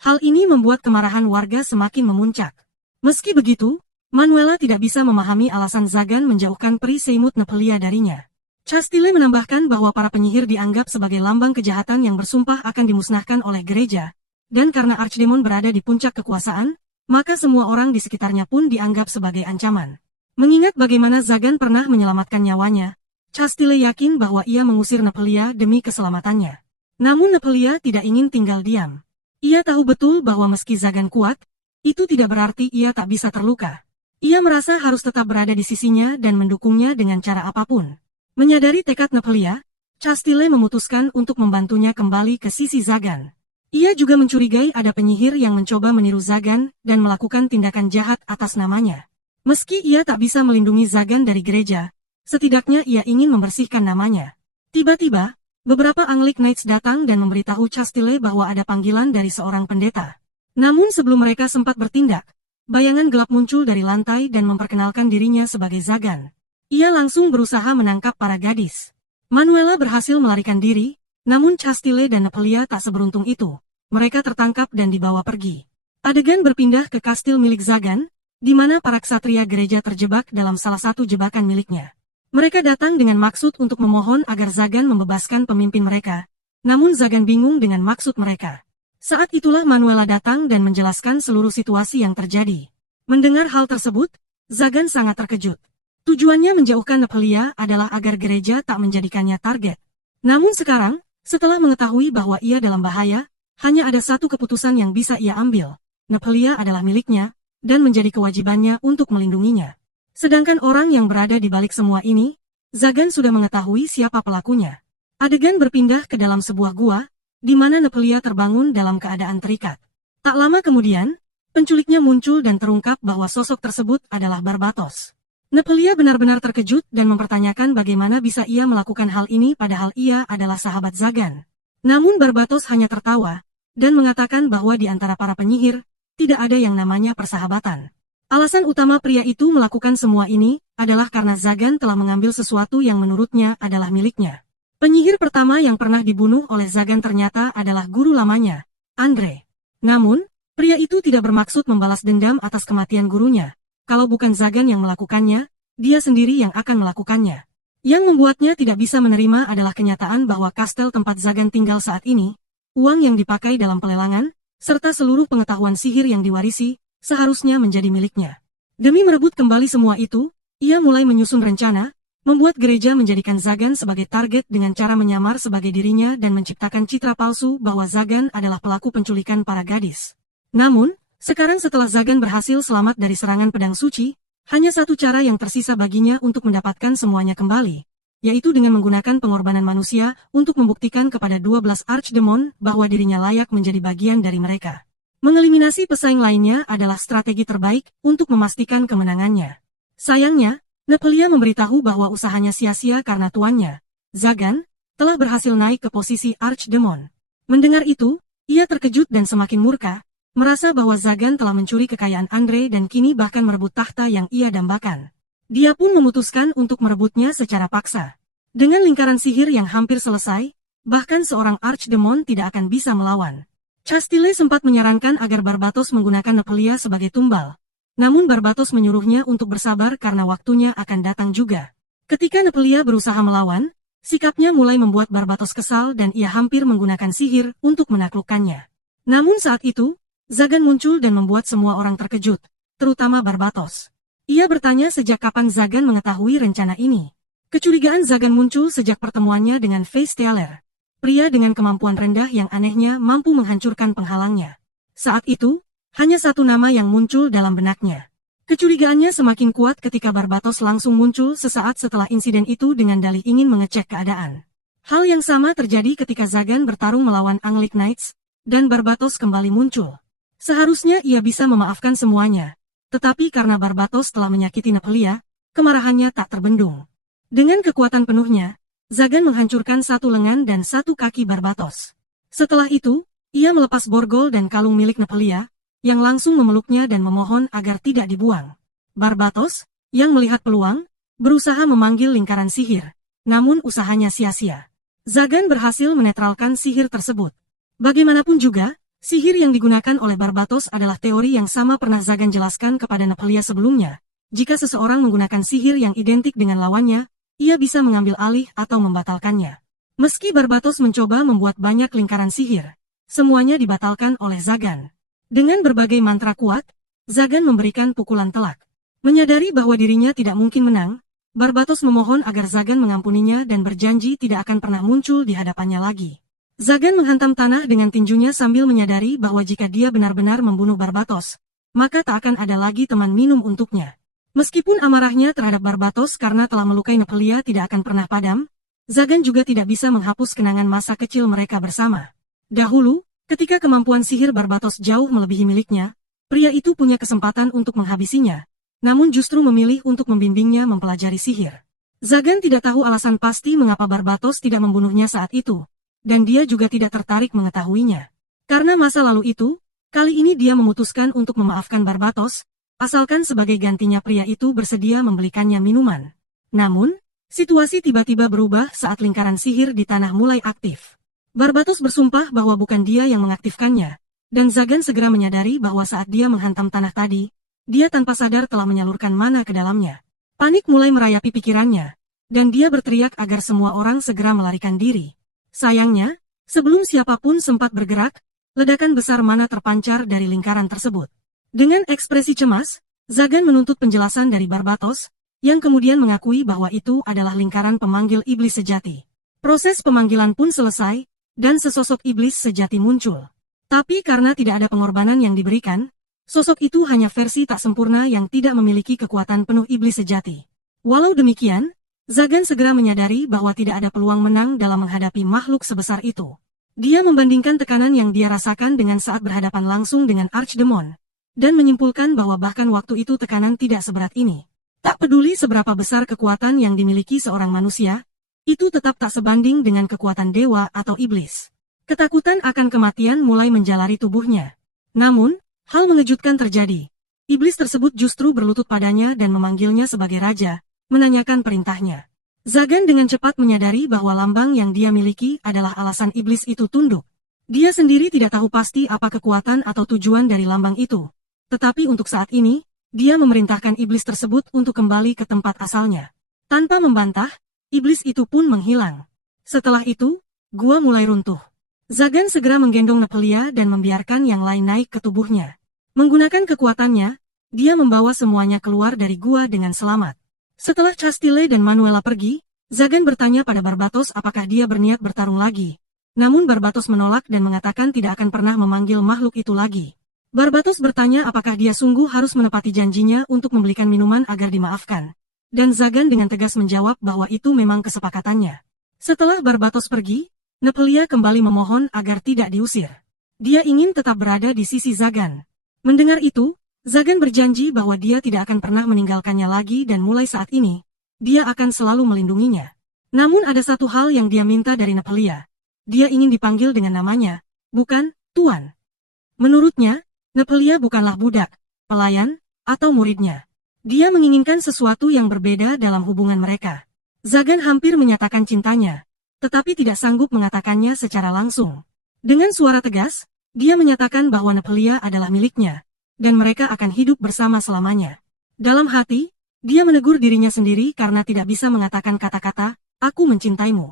Hal ini membuat kemarahan warga semakin memuncak. Meski begitu, Manuela tidak bisa memahami alasan Zagan menjauhkan peri seimut Nephelia darinya. Chastile menambahkan bahwa para penyihir dianggap sebagai lambang kejahatan yang bersumpah akan dimusnahkan oleh gereja, dan karena Archdemon berada di puncak kekuasaan, maka semua orang di sekitarnya pun dianggap sebagai ancaman. Mengingat bagaimana Zagan pernah menyelamatkan nyawanya, Chastile yakin bahwa ia mengusir Nephelia demi keselamatannya. Namun Nephelia tidak ingin tinggal diam. Ia tahu betul bahwa meski Zagan kuat, itu tidak berarti ia tak bisa terluka. Ia merasa harus tetap berada di sisinya dan mendukungnya dengan cara apapun. Menyadari tekad Nephelia, Chastile memutuskan untuk membantunya kembali ke sisi Zagan. Ia juga mencurigai ada penyihir yang mencoba meniru Zagan dan melakukan tindakan jahat atas namanya. Meski ia tak bisa melindungi Zagan dari gereja, setidaknya ia ingin membersihkan namanya. Tiba-tiba, beberapa Angelic Knights datang dan memberitahu Chastile bahwa ada panggilan dari seorang pendeta. Namun sebelum mereka sempat bertindak, bayangan gelap muncul dari lantai dan memperkenalkan dirinya sebagai Zagan. Ia langsung berusaha menangkap para gadis. Manuela berhasil melarikan diri, namun Chastile dan Nephelia tak seberuntung itu. Mereka tertangkap dan dibawa pergi. Adegan berpindah ke kastil milik Zagan, di mana para ksatria gereja terjebak dalam salah satu jebakan miliknya. Mereka datang dengan maksud untuk memohon agar Zagan membebaskan pemimpin mereka. Namun Zagan bingung dengan maksud mereka. Saat itulah Manuela datang dan menjelaskan seluruh situasi yang terjadi. Mendengar hal tersebut, Zagan sangat terkejut. Tujuannya menjauhkan Nephelia adalah agar gereja tak menjadikannya target. Namun sekarang, setelah mengetahui bahwa ia dalam bahaya, hanya ada satu keputusan yang bisa ia ambil. Nephelia adalah miliknya, dan menjadi kewajibannya untuk melindunginya. Sedangkan orang yang berada di balik semua ini, Zagan sudah mengetahui siapa pelakunya. Adegan berpindah ke dalam sebuah gua, di mana Nepelia terbangun dalam keadaan terikat. Tak lama kemudian, penculiknya muncul dan terungkap bahwa sosok tersebut adalah Barbatos. Nepelia benar-benar terkejut dan mempertanyakan bagaimana bisa ia melakukan hal ini padahal ia adalah sahabat Zagan. Namun Barbatos hanya tertawa, dan mengatakan bahwa di antara para penyihir, tidak ada yang namanya persahabatan. Alasan utama pria itu melakukan semua ini, adalah karena Zagan telah mengambil sesuatu yang menurutnya adalah miliknya. Penyihir pertama yang pernah dibunuh oleh Zagan ternyata adalah guru lamanya, Andre. Namun, pria itu tidak bermaksud membalas dendam atas kematian gurunya. Kalau bukan Zagan yang melakukannya, dia sendiri yang akan melakukannya. Yang membuatnya tidak bisa menerima adalah kenyataan bahwa kastel tempat Zagan tinggal saat ini, uang yang dipakai dalam pelelangan, serta seluruh pengetahuan sihir yang diwarisi, seharusnya menjadi miliknya. Demi merebut kembali semua itu, ia mulai menyusun rencana, membuat gereja menjadikan Zagan sebagai target dengan cara menyamar sebagai dirinya dan menciptakan citra palsu bahwa Zagan adalah pelaku penculikan para gadis. Namun, sekarang setelah Zagan berhasil selamat dari serangan pedang suci, hanya satu cara yang tersisa baginya untuk mendapatkan semuanya kembali, yaitu dengan menggunakan pengorbanan manusia untuk membuktikan kepada 12 Archdemon bahwa dirinya layak menjadi bagian dari mereka. Mengeliminasi pesaing lainnya adalah strategi terbaik untuk memastikan kemenangannya. Sayangnya, Nepelia memberitahu bahwa usahanya sia-sia karena tuannya, Zagan, telah berhasil naik ke posisi Archdemon. Mendengar itu, ia terkejut dan semakin murka, merasa bahwa Zagan telah mencuri kekayaan Andre dan kini bahkan merebut tahta yang ia dambakan. Dia pun memutuskan untuk merebutnya secara paksa. Dengan lingkaran sihir yang hampir selesai, bahkan seorang Archdemon tidak akan bisa melawan. Castile sempat menyarankan agar Barbatos menggunakan Nepelia sebagai tumbal. Namun Barbatos menyuruhnya untuk bersabar karena waktunya akan datang juga. Ketika Nepelia berusaha melawan, sikapnya mulai membuat Barbatos kesal dan ia hampir menggunakan sihir untuk menaklukkannya. Namun saat itu, Zagan muncul dan membuat semua orang terkejut, terutama Barbatos. Ia bertanya sejak kapan Zagan mengetahui rencana ini. Kecurigaan Zagan muncul sejak pertemuannya dengan Face Tealer, pria dengan kemampuan rendah yang anehnya mampu menghancurkan penghalangnya. Saat itu, hanya satu nama yang muncul dalam benaknya. Kecurigaannya semakin kuat ketika Barbatos langsung muncul sesaat setelah insiden itu dengan dalih ingin mengecek keadaan. Hal yang sama terjadi ketika Zagan bertarung melawan Angelic Knights, dan Barbatos kembali muncul. Seharusnya ia bisa memaafkan semuanya, tetapi karena Barbatos telah menyakiti Nepelia, kemarahannya tak terbendung. Dengan kekuatan penuhnya, Zagan menghancurkan satu lengan dan satu kaki Barbatos. Setelah itu, ia melepas borgol dan kalung milik Nepelia, yang langsung memeluknya dan memohon agar tidak dibuang. Barbatos, yang melihat peluang, berusaha memanggil lingkaran sihir, namun usahanya sia-sia. Zagan berhasil menetralkan sihir tersebut. Bagaimanapun juga, sihir yang digunakan oleh Barbatos adalah teori yang sama pernah Zagan jelaskan kepada Nepelia sebelumnya. Jika seseorang menggunakan sihir yang identik dengan lawannya, ia bisa mengambil alih atau membatalkannya. Meski Barbatos mencoba membuat banyak lingkaran sihir, semuanya dibatalkan oleh Zagan. Dengan berbagai mantra kuat, Zagan memberikan pukulan telak. Menyadari bahwa dirinya tidak mungkin menang, Barbatos memohon agar Zagan mengampuninya dan berjanji tidak akan pernah muncul di hadapannya lagi. Zagan menghantam tanah dengan tinjunya sambil menyadari bahwa jika dia benar-benar membunuh Barbatos, maka tak akan ada lagi teman minum untuknya. Meskipun amarahnya terhadap Barbatos karena telah melukai Nepelia tidak akan pernah padam, Zagan juga tidak bisa menghapus kenangan masa kecil mereka bersama. Dahulu, ketika kemampuan sihir Barbatos jauh melebihi miliknya, pria itu punya kesempatan untuk menghabisinya, namun justru memilih untuk membimbingnya mempelajari sihir. Zagan tidak tahu alasan pasti mengapa Barbatos tidak membunuhnya saat itu, dan dia juga tidak tertarik mengetahuinya. Karena masa lalu itu, kali ini dia memutuskan untuk memaafkan Barbatos, asalkan sebagai gantinya pria itu bersedia membelikannya minuman. Namun, situasi tiba-tiba berubah saat lingkaran sihir di tanah mulai aktif. Barbatos bersumpah bahwa bukan dia yang mengaktifkannya, dan Zagan segera menyadari bahwa saat dia menghantam tanah tadi, dia tanpa sadar telah menyalurkan mana ke dalamnya. Panik mulai merayapi pikirannya, dan dia berteriak agar semua orang segera melarikan diri. Sayangnya, sebelum siapapun sempat bergerak, ledakan besar mana terpancar dari lingkaran tersebut. Dengan ekspresi cemas, Zagan menuntut penjelasan dari Barbatos, yang kemudian mengakui bahwa itu adalah lingkaran pemanggil iblis sejati. Proses pemanggilan pun selesai, dan sesosok iblis sejati muncul. Tapi karena tidak ada pengorbanan yang diberikan, sosok itu hanya versi tak sempurna yang tidak memiliki kekuatan penuh iblis sejati. Walau demikian, Zagan segera menyadari bahwa tidak ada peluang menang dalam menghadapi makhluk sebesar itu. Dia membandingkan tekanan yang dia rasakan dengan saat berhadapan langsung dengan Archdemon, dan menyimpulkan bahwa bahkan waktu itu tekanan tidak seberat ini. Tak peduli seberapa besar kekuatan yang dimiliki seorang manusia, itu tetap tak sebanding dengan kekuatan dewa atau iblis. Ketakutan akan kematian mulai menjalari tubuhnya. Namun, hal mengejutkan terjadi. Iblis tersebut justru berlutut padanya dan memanggilnya sebagai raja, menanyakan perintahnya. Zagan dengan cepat menyadari bahwa lambang yang dia miliki adalah alasan iblis itu tunduk. Dia sendiri tidak tahu pasti apa kekuatan atau tujuan dari lambang itu. Tetapi untuk saat ini, dia memerintahkan iblis tersebut untuk kembali ke tempat asalnya. Tanpa membantah, iblis itu pun menghilang. Setelah itu, gua mulai runtuh. Zagan segera menggendong Nepelia dan membiarkan yang lain naik ke tubuhnya. Menggunakan kekuatannya, dia membawa semuanya keluar dari gua dengan selamat. Setelah Castile dan Manuela pergi, Zagan bertanya pada Barbatos apakah dia berniat bertarung lagi. Namun Barbatos menolak dan mengatakan tidak akan pernah memanggil makhluk itu lagi. Barbatos bertanya apakah dia sungguh harus menepati janjinya untuk membelikan minuman agar dimaafkan. Dan Zagan dengan tegas menjawab bahwa itu memang kesepakatannya. Setelah Barbatos pergi, Nepelia kembali memohon agar tidak diusir. Dia ingin tetap berada di sisi Zagan. Mendengar itu, Zagan berjanji bahwa dia tidak akan pernah meninggalkannya lagi dan mulai saat ini, dia akan selalu melindunginya. Namun ada satu hal yang dia minta dari Nepelia. Dia ingin dipanggil dengan namanya, bukan Tuan. Menurutnya, Nepelia bukanlah budak, pelayan, atau muridnya. Dia menginginkan sesuatu yang berbeda dalam hubungan mereka. Zagan hampir menyatakan cintanya, tetapi tidak sanggup mengatakannya secara langsung. Dengan suara tegas, dia menyatakan bahwa Nepelia adalah miliknya, dan mereka akan hidup bersama selamanya. Dalam hati, dia menegur dirinya sendiri karena tidak bisa mengatakan kata-kata, "Aku mencintaimu."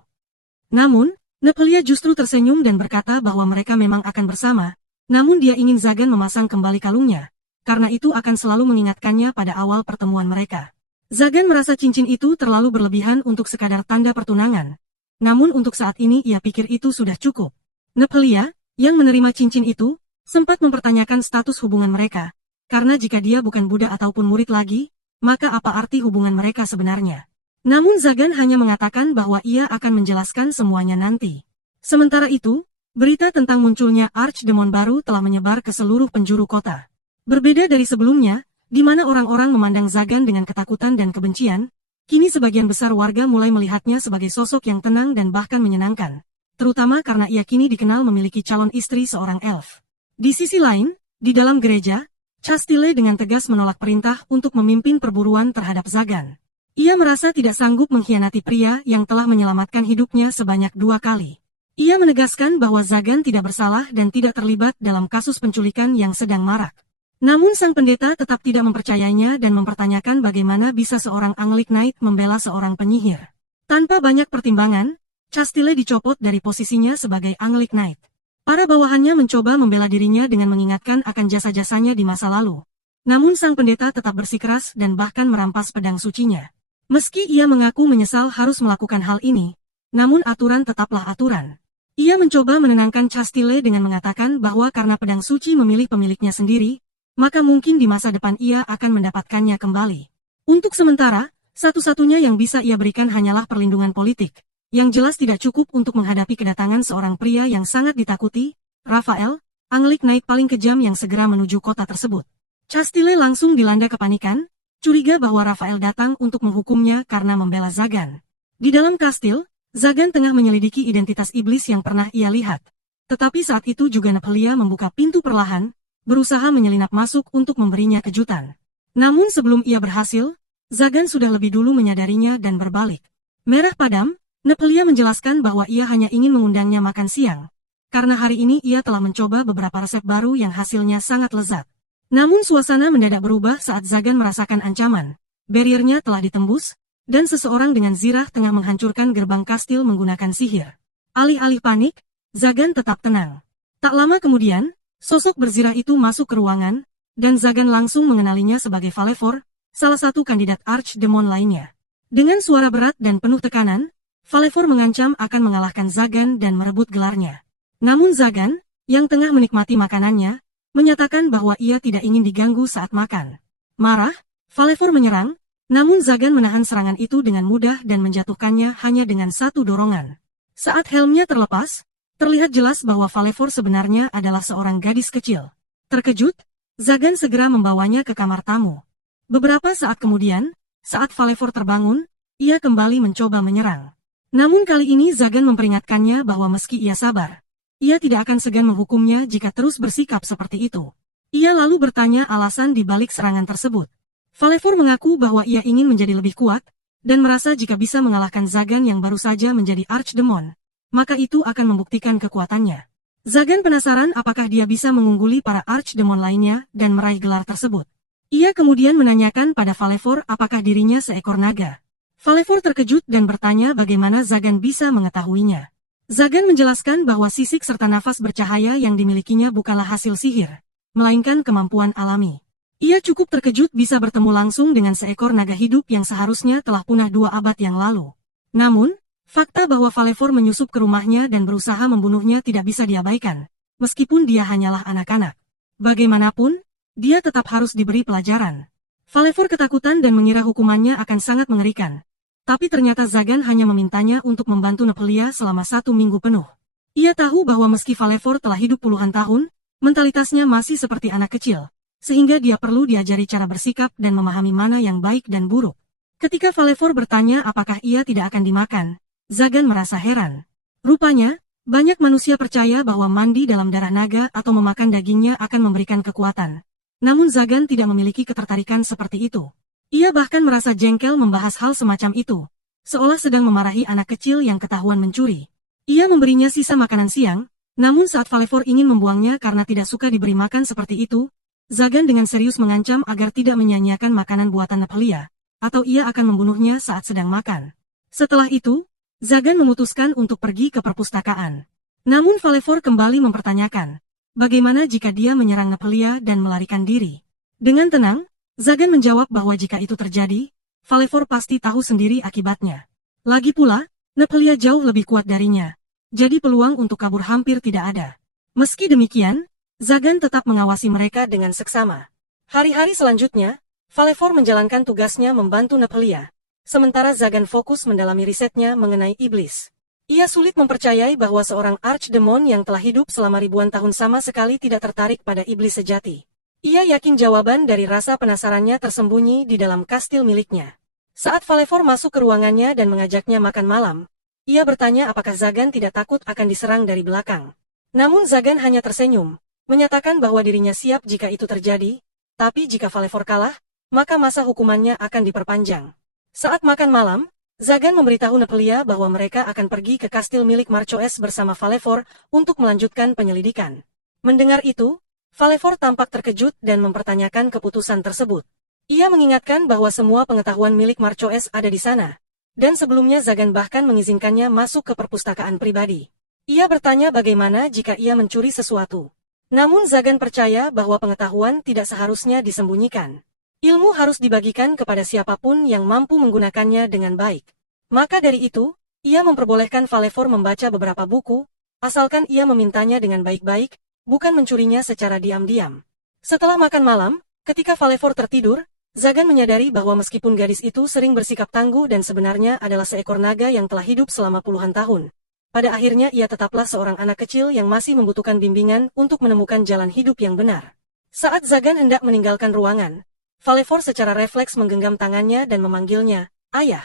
Namun, Nepelia justru tersenyum dan berkata bahwa mereka memang akan bersama, namun dia ingin Zagan memasang kembali kalungnya, karena itu akan selalu mengingatkannya pada awal pertemuan mereka. Zagan merasa cincin itu terlalu berlebihan untuk sekadar tanda pertunangan. Namun untuk saat ini ia pikir itu sudah cukup. Nepelia, yang menerima cincin itu, sempat mempertanyakan status hubungan mereka, karena jika dia bukan budak ataupun murid lagi, maka apa arti hubungan mereka sebenarnya? Namun Zagan hanya mengatakan bahwa ia akan menjelaskan semuanya nanti. Sementara itu, berita tentang munculnya Archdemon baru telah menyebar ke seluruh penjuru kota. Berbeda dari sebelumnya, di mana orang-orang memandang Zagan dengan ketakutan dan kebencian, kini sebagian besar warga mulai melihatnya sebagai sosok yang tenang dan bahkan menyenangkan, terutama karena ia kini dikenal memiliki calon istri seorang elf. Di sisi lain, di dalam gereja, Castile dengan tegas menolak perintah untuk memimpin perburuan terhadap Zagan. Ia merasa tidak sanggup mengkhianati pria yang telah menyelamatkan hidupnya sebanyak 2 kali. Ia menegaskan bahwa Zagan tidak bersalah dan tidak terlibat dalam kasus penculikan yang sedang marak. Namun sang pendeta tetap tidak mempercayainya dan mempertanyakan bagaimana bisa seorang Angelic Knight membela seorang penyihir. Tanpa banyak pertimbangan, Castile dicopot dari posisinya sebagai Angelic Knight. Para bawahannya mencoba membela dirinya dengan mengingatkan akan jasa-jasanya di masa lalu. Namun sang pendeta tetap bersikeras dan bahkan merampas pedang sucinya. Meski ia mengaku menyesal harus melakukan hal ini, namun aturan tetaplah aturan. Ia mencoba menenangkan Castile dengan mengatakan bahwa karena pedang suci memilih pemiliknya sendiri, maka mungkin di masa depan ia akan mendapatkannya kembali. Untuk sementara, satu-satunya yang bisa ia berikan hanyalah perlindungan politik. Yang jelas tidak cukup untuk menghadapi kedatangan seorang pria yang sangat ditakuti, Raphael, Angelic Knight paling kejam yang segera menuju kota tersebut. Castile langsung dilanda kepanikan, curiga bahwa Raphael datang untuk menghukumnya karena membela Zagan. Di dalam kastil, Zagan tengah menyelidiki identitas iblis yang pernah ia lihat. Tetapi saat itu juga Nepelia membuka pintu perlahan, berusaha menyelinap masuk untuk memberinya kejutan. Namun sebelum ia berhasil, Zagan sudah lebih dulu menyadarinya dan berbalik. Merah padam, Nepelia menjelaskan bahwa ia hanya ingin mengundangnya makan siang, karena hari ini ia telah mencoba beberapa resep baru yang hasilnya sangat lezat. Namun suasana mendadak berubah saat Zagan merasakan ancaman. Bariernya telah ditembus, dan seseorang dengan zirah tengah menghancurkan gerbang kastil menggunakan sihir. Alih-alih panik, Zagan tetap tenang. Tak lama kemudian, sosok berzirah itu masuk ke ruangan, dan Zagan langsung mengenalinya sebagai Valefor, salah satu kandidat Archdemon lainnya. Dengan suara berat dan penuh tekanan, Valefor mengancam akan mengalahkan Zagan dan merebut gelarnya. Namun Zagan, yang tengah menikmati makanannya, menyatakan bahwa ia tidak ingin diganggu saat makan. Marah, Valefor menyerang, Namun Zagan menahan serangan itu dengan mudah dan menjatuhkannya hanya dengan satu dorongan. Saat helmnya terlepas, terlihat jelas bahwa Valevor sebenarnya adalah seorang gadis kecil. Terkejut, Zagan segera membawanya ke kamar tamu. Beberapa saat kemudian, saat Valevor terbangun, ia kembali mencoba menyerang. Namun kali ini Zagan memperingatkannya bahwa meski ia sabar, ia tidak akan segan menghukumnya jika terus bersikap seperti itu. Ia lalu bertanya alasan di balik serangan tersebut. Valevor mengaku bahwa ia ingin menjadi lebih kuat, dan merasa jika bisa mengalahkan Zagan yang baru saja menjadi Archdemon, maka itu akan membuktikan kekuatannya. Zagan penasaran apakah dia bisa mengungguli para Archdemon lainnya dan meraih gelar tersebut. Ia kemudian menanyakan pada Valevor apakah dirinya seekor naga. Valevor terkejut dan bertanya bagaimana Zagan bisa mengetahuinya. Zagan menjelaskan bahwa sisik serta nafas bercahaya yang dimilikinya bukanlah hasil sihir, melainkan kemampuan alami. Ia cukup terkejut bisa bertemu langsung dengan seekor naga hidup yang seharusnya telah punah 2 abad yang lalu. Namun, fakta bahwa Valevor menyusup ke rumahnya dan berusaha membunuhnya tidak bisa diabaikan, meskipun dia hanyalah anak-anak. Bagaimanapun, dia tetap harus diberi pelajaran. Valevor ketakutan dan mengira hukumannya akan sangat mengerikan. Tapi ternyata Zagan hanya memintanya untuk membantu Nephelia selama 1 minggu penuh. Ia tahu bahwa meski Valevor telah hidup puluhan tahun, mentalitasnya masih seperti anak kecil, sehingga dia perlu diajari cara bersikap dan memahami mana yang baik dan buruk. Ketika Valevor bertanya apakah ia tidak akan dimakan, Zagan merasa heran. Rupanya, banyak manusia percaya bahwa mandi dalam darah naga atau memakan dagingnya akan memberikan kekuatan. Namun Zagan tidak memiliki ketertarikan seperti itu. Ia bahkan merasa jengkel membahas hal semacam itu, seolah sedang memarahi anak kecil yang ketahuan mencuri. Ia memberinya sisa makanan siang, namun saat Valevor ingin membuangnya karena tidak suka diberi makan seperti itu, Zagan dengan serius mengancam agar tidak menyia-nyiakan makanan buatan Nephelia, atau ia akan membunuhnya saat sedang makan. Setelah itu, Zagan memutuskan untuk pergi ke perpustakaan. Namun Valevor kembali mempertanyakan, bagaimana jika dia menyerang Nephelia dan melarikan diri? Dengan tenang, Zagan menjawab bahwa jika itu terjadi, Valevor pasti tahu sendiri akibatnya. Lagi pula, Nephelia jauh lebih kuat darinya, jadi peluang untuk kabur hampir tidak ada. Meski demikian, Zagan tetap mengawasi mereka dengan seksama. Hari-hari selanjutnya, Valevor menjalankan tugasnya membantu Nephelia, sementara Zagan fokus mendalami risetnya mengenai iblis. Ia sulit mempercayai bahwa seorang Archdemon yang telah hidup selama ribuan tahun sama sekali tidak tertarik pada iblis sejati. Ia yakin jawaban dari rasa penasarannya tersembunyi di dalam kastil miliknya. Saat Valevor masuk ke ruangannya dan mengajaknya makan malam, ia bertanya apakah Zagan tidak takut akan diserang dari belakang. Namun Zagan hanya tersenyum, menyatakan bahwa dirinya siap jika itu terjadi, tapi jika Valevor kalah, maka masa hukumannya akan diperpanjang. Saat makan malam, Zagan memberitahu Nephelia bahwa mereka akan pergi ke kastil milik Marchoes bersama Valevor untuk melanjutkan penyelidikan. Mendengar itu, Valevor tampak terkejut dan mempertanyakan keputusan tersebut. Ia mengingatkan bahwa semua pengetahuan milik Marchoes ada di sana, dan sebelumnya Zagan bahkan mengizinkannya masuk ke perpustakaan pribadi. Ia bertanya bagaimana jika ia mencuri sesuatu. Namun Zagan percaya bahwa pengetahuan tidak seharusnya disembunyikan. Ilmu harus dibagikan kepada siapapun yang mampu menggunakannya dengan baik. Maka dari itu, ia memperbolehkan Valevor membaca beberapa buku, asalkan ia memintanya dengan baik-baik, bukan mencurinya secara diam-diam. Setelah makan malam, ketika Valevor tertidur, Zagan menyadari bahwa meskipun gadis itu sering bersikap tangguh dan sebenarnya adalah seekor naga yang telah hidup selama puluhan tahun, pada akhirnya ia tetaplah seorang anak kecil yang masih membutuhkan bimbingan untuk menemukan jalan hidup yang benar. Saat Zagan hendak meninggalkan ruangan, Valevor secara refleks menggenggam tangannya dan memanggilnya, "Ayah."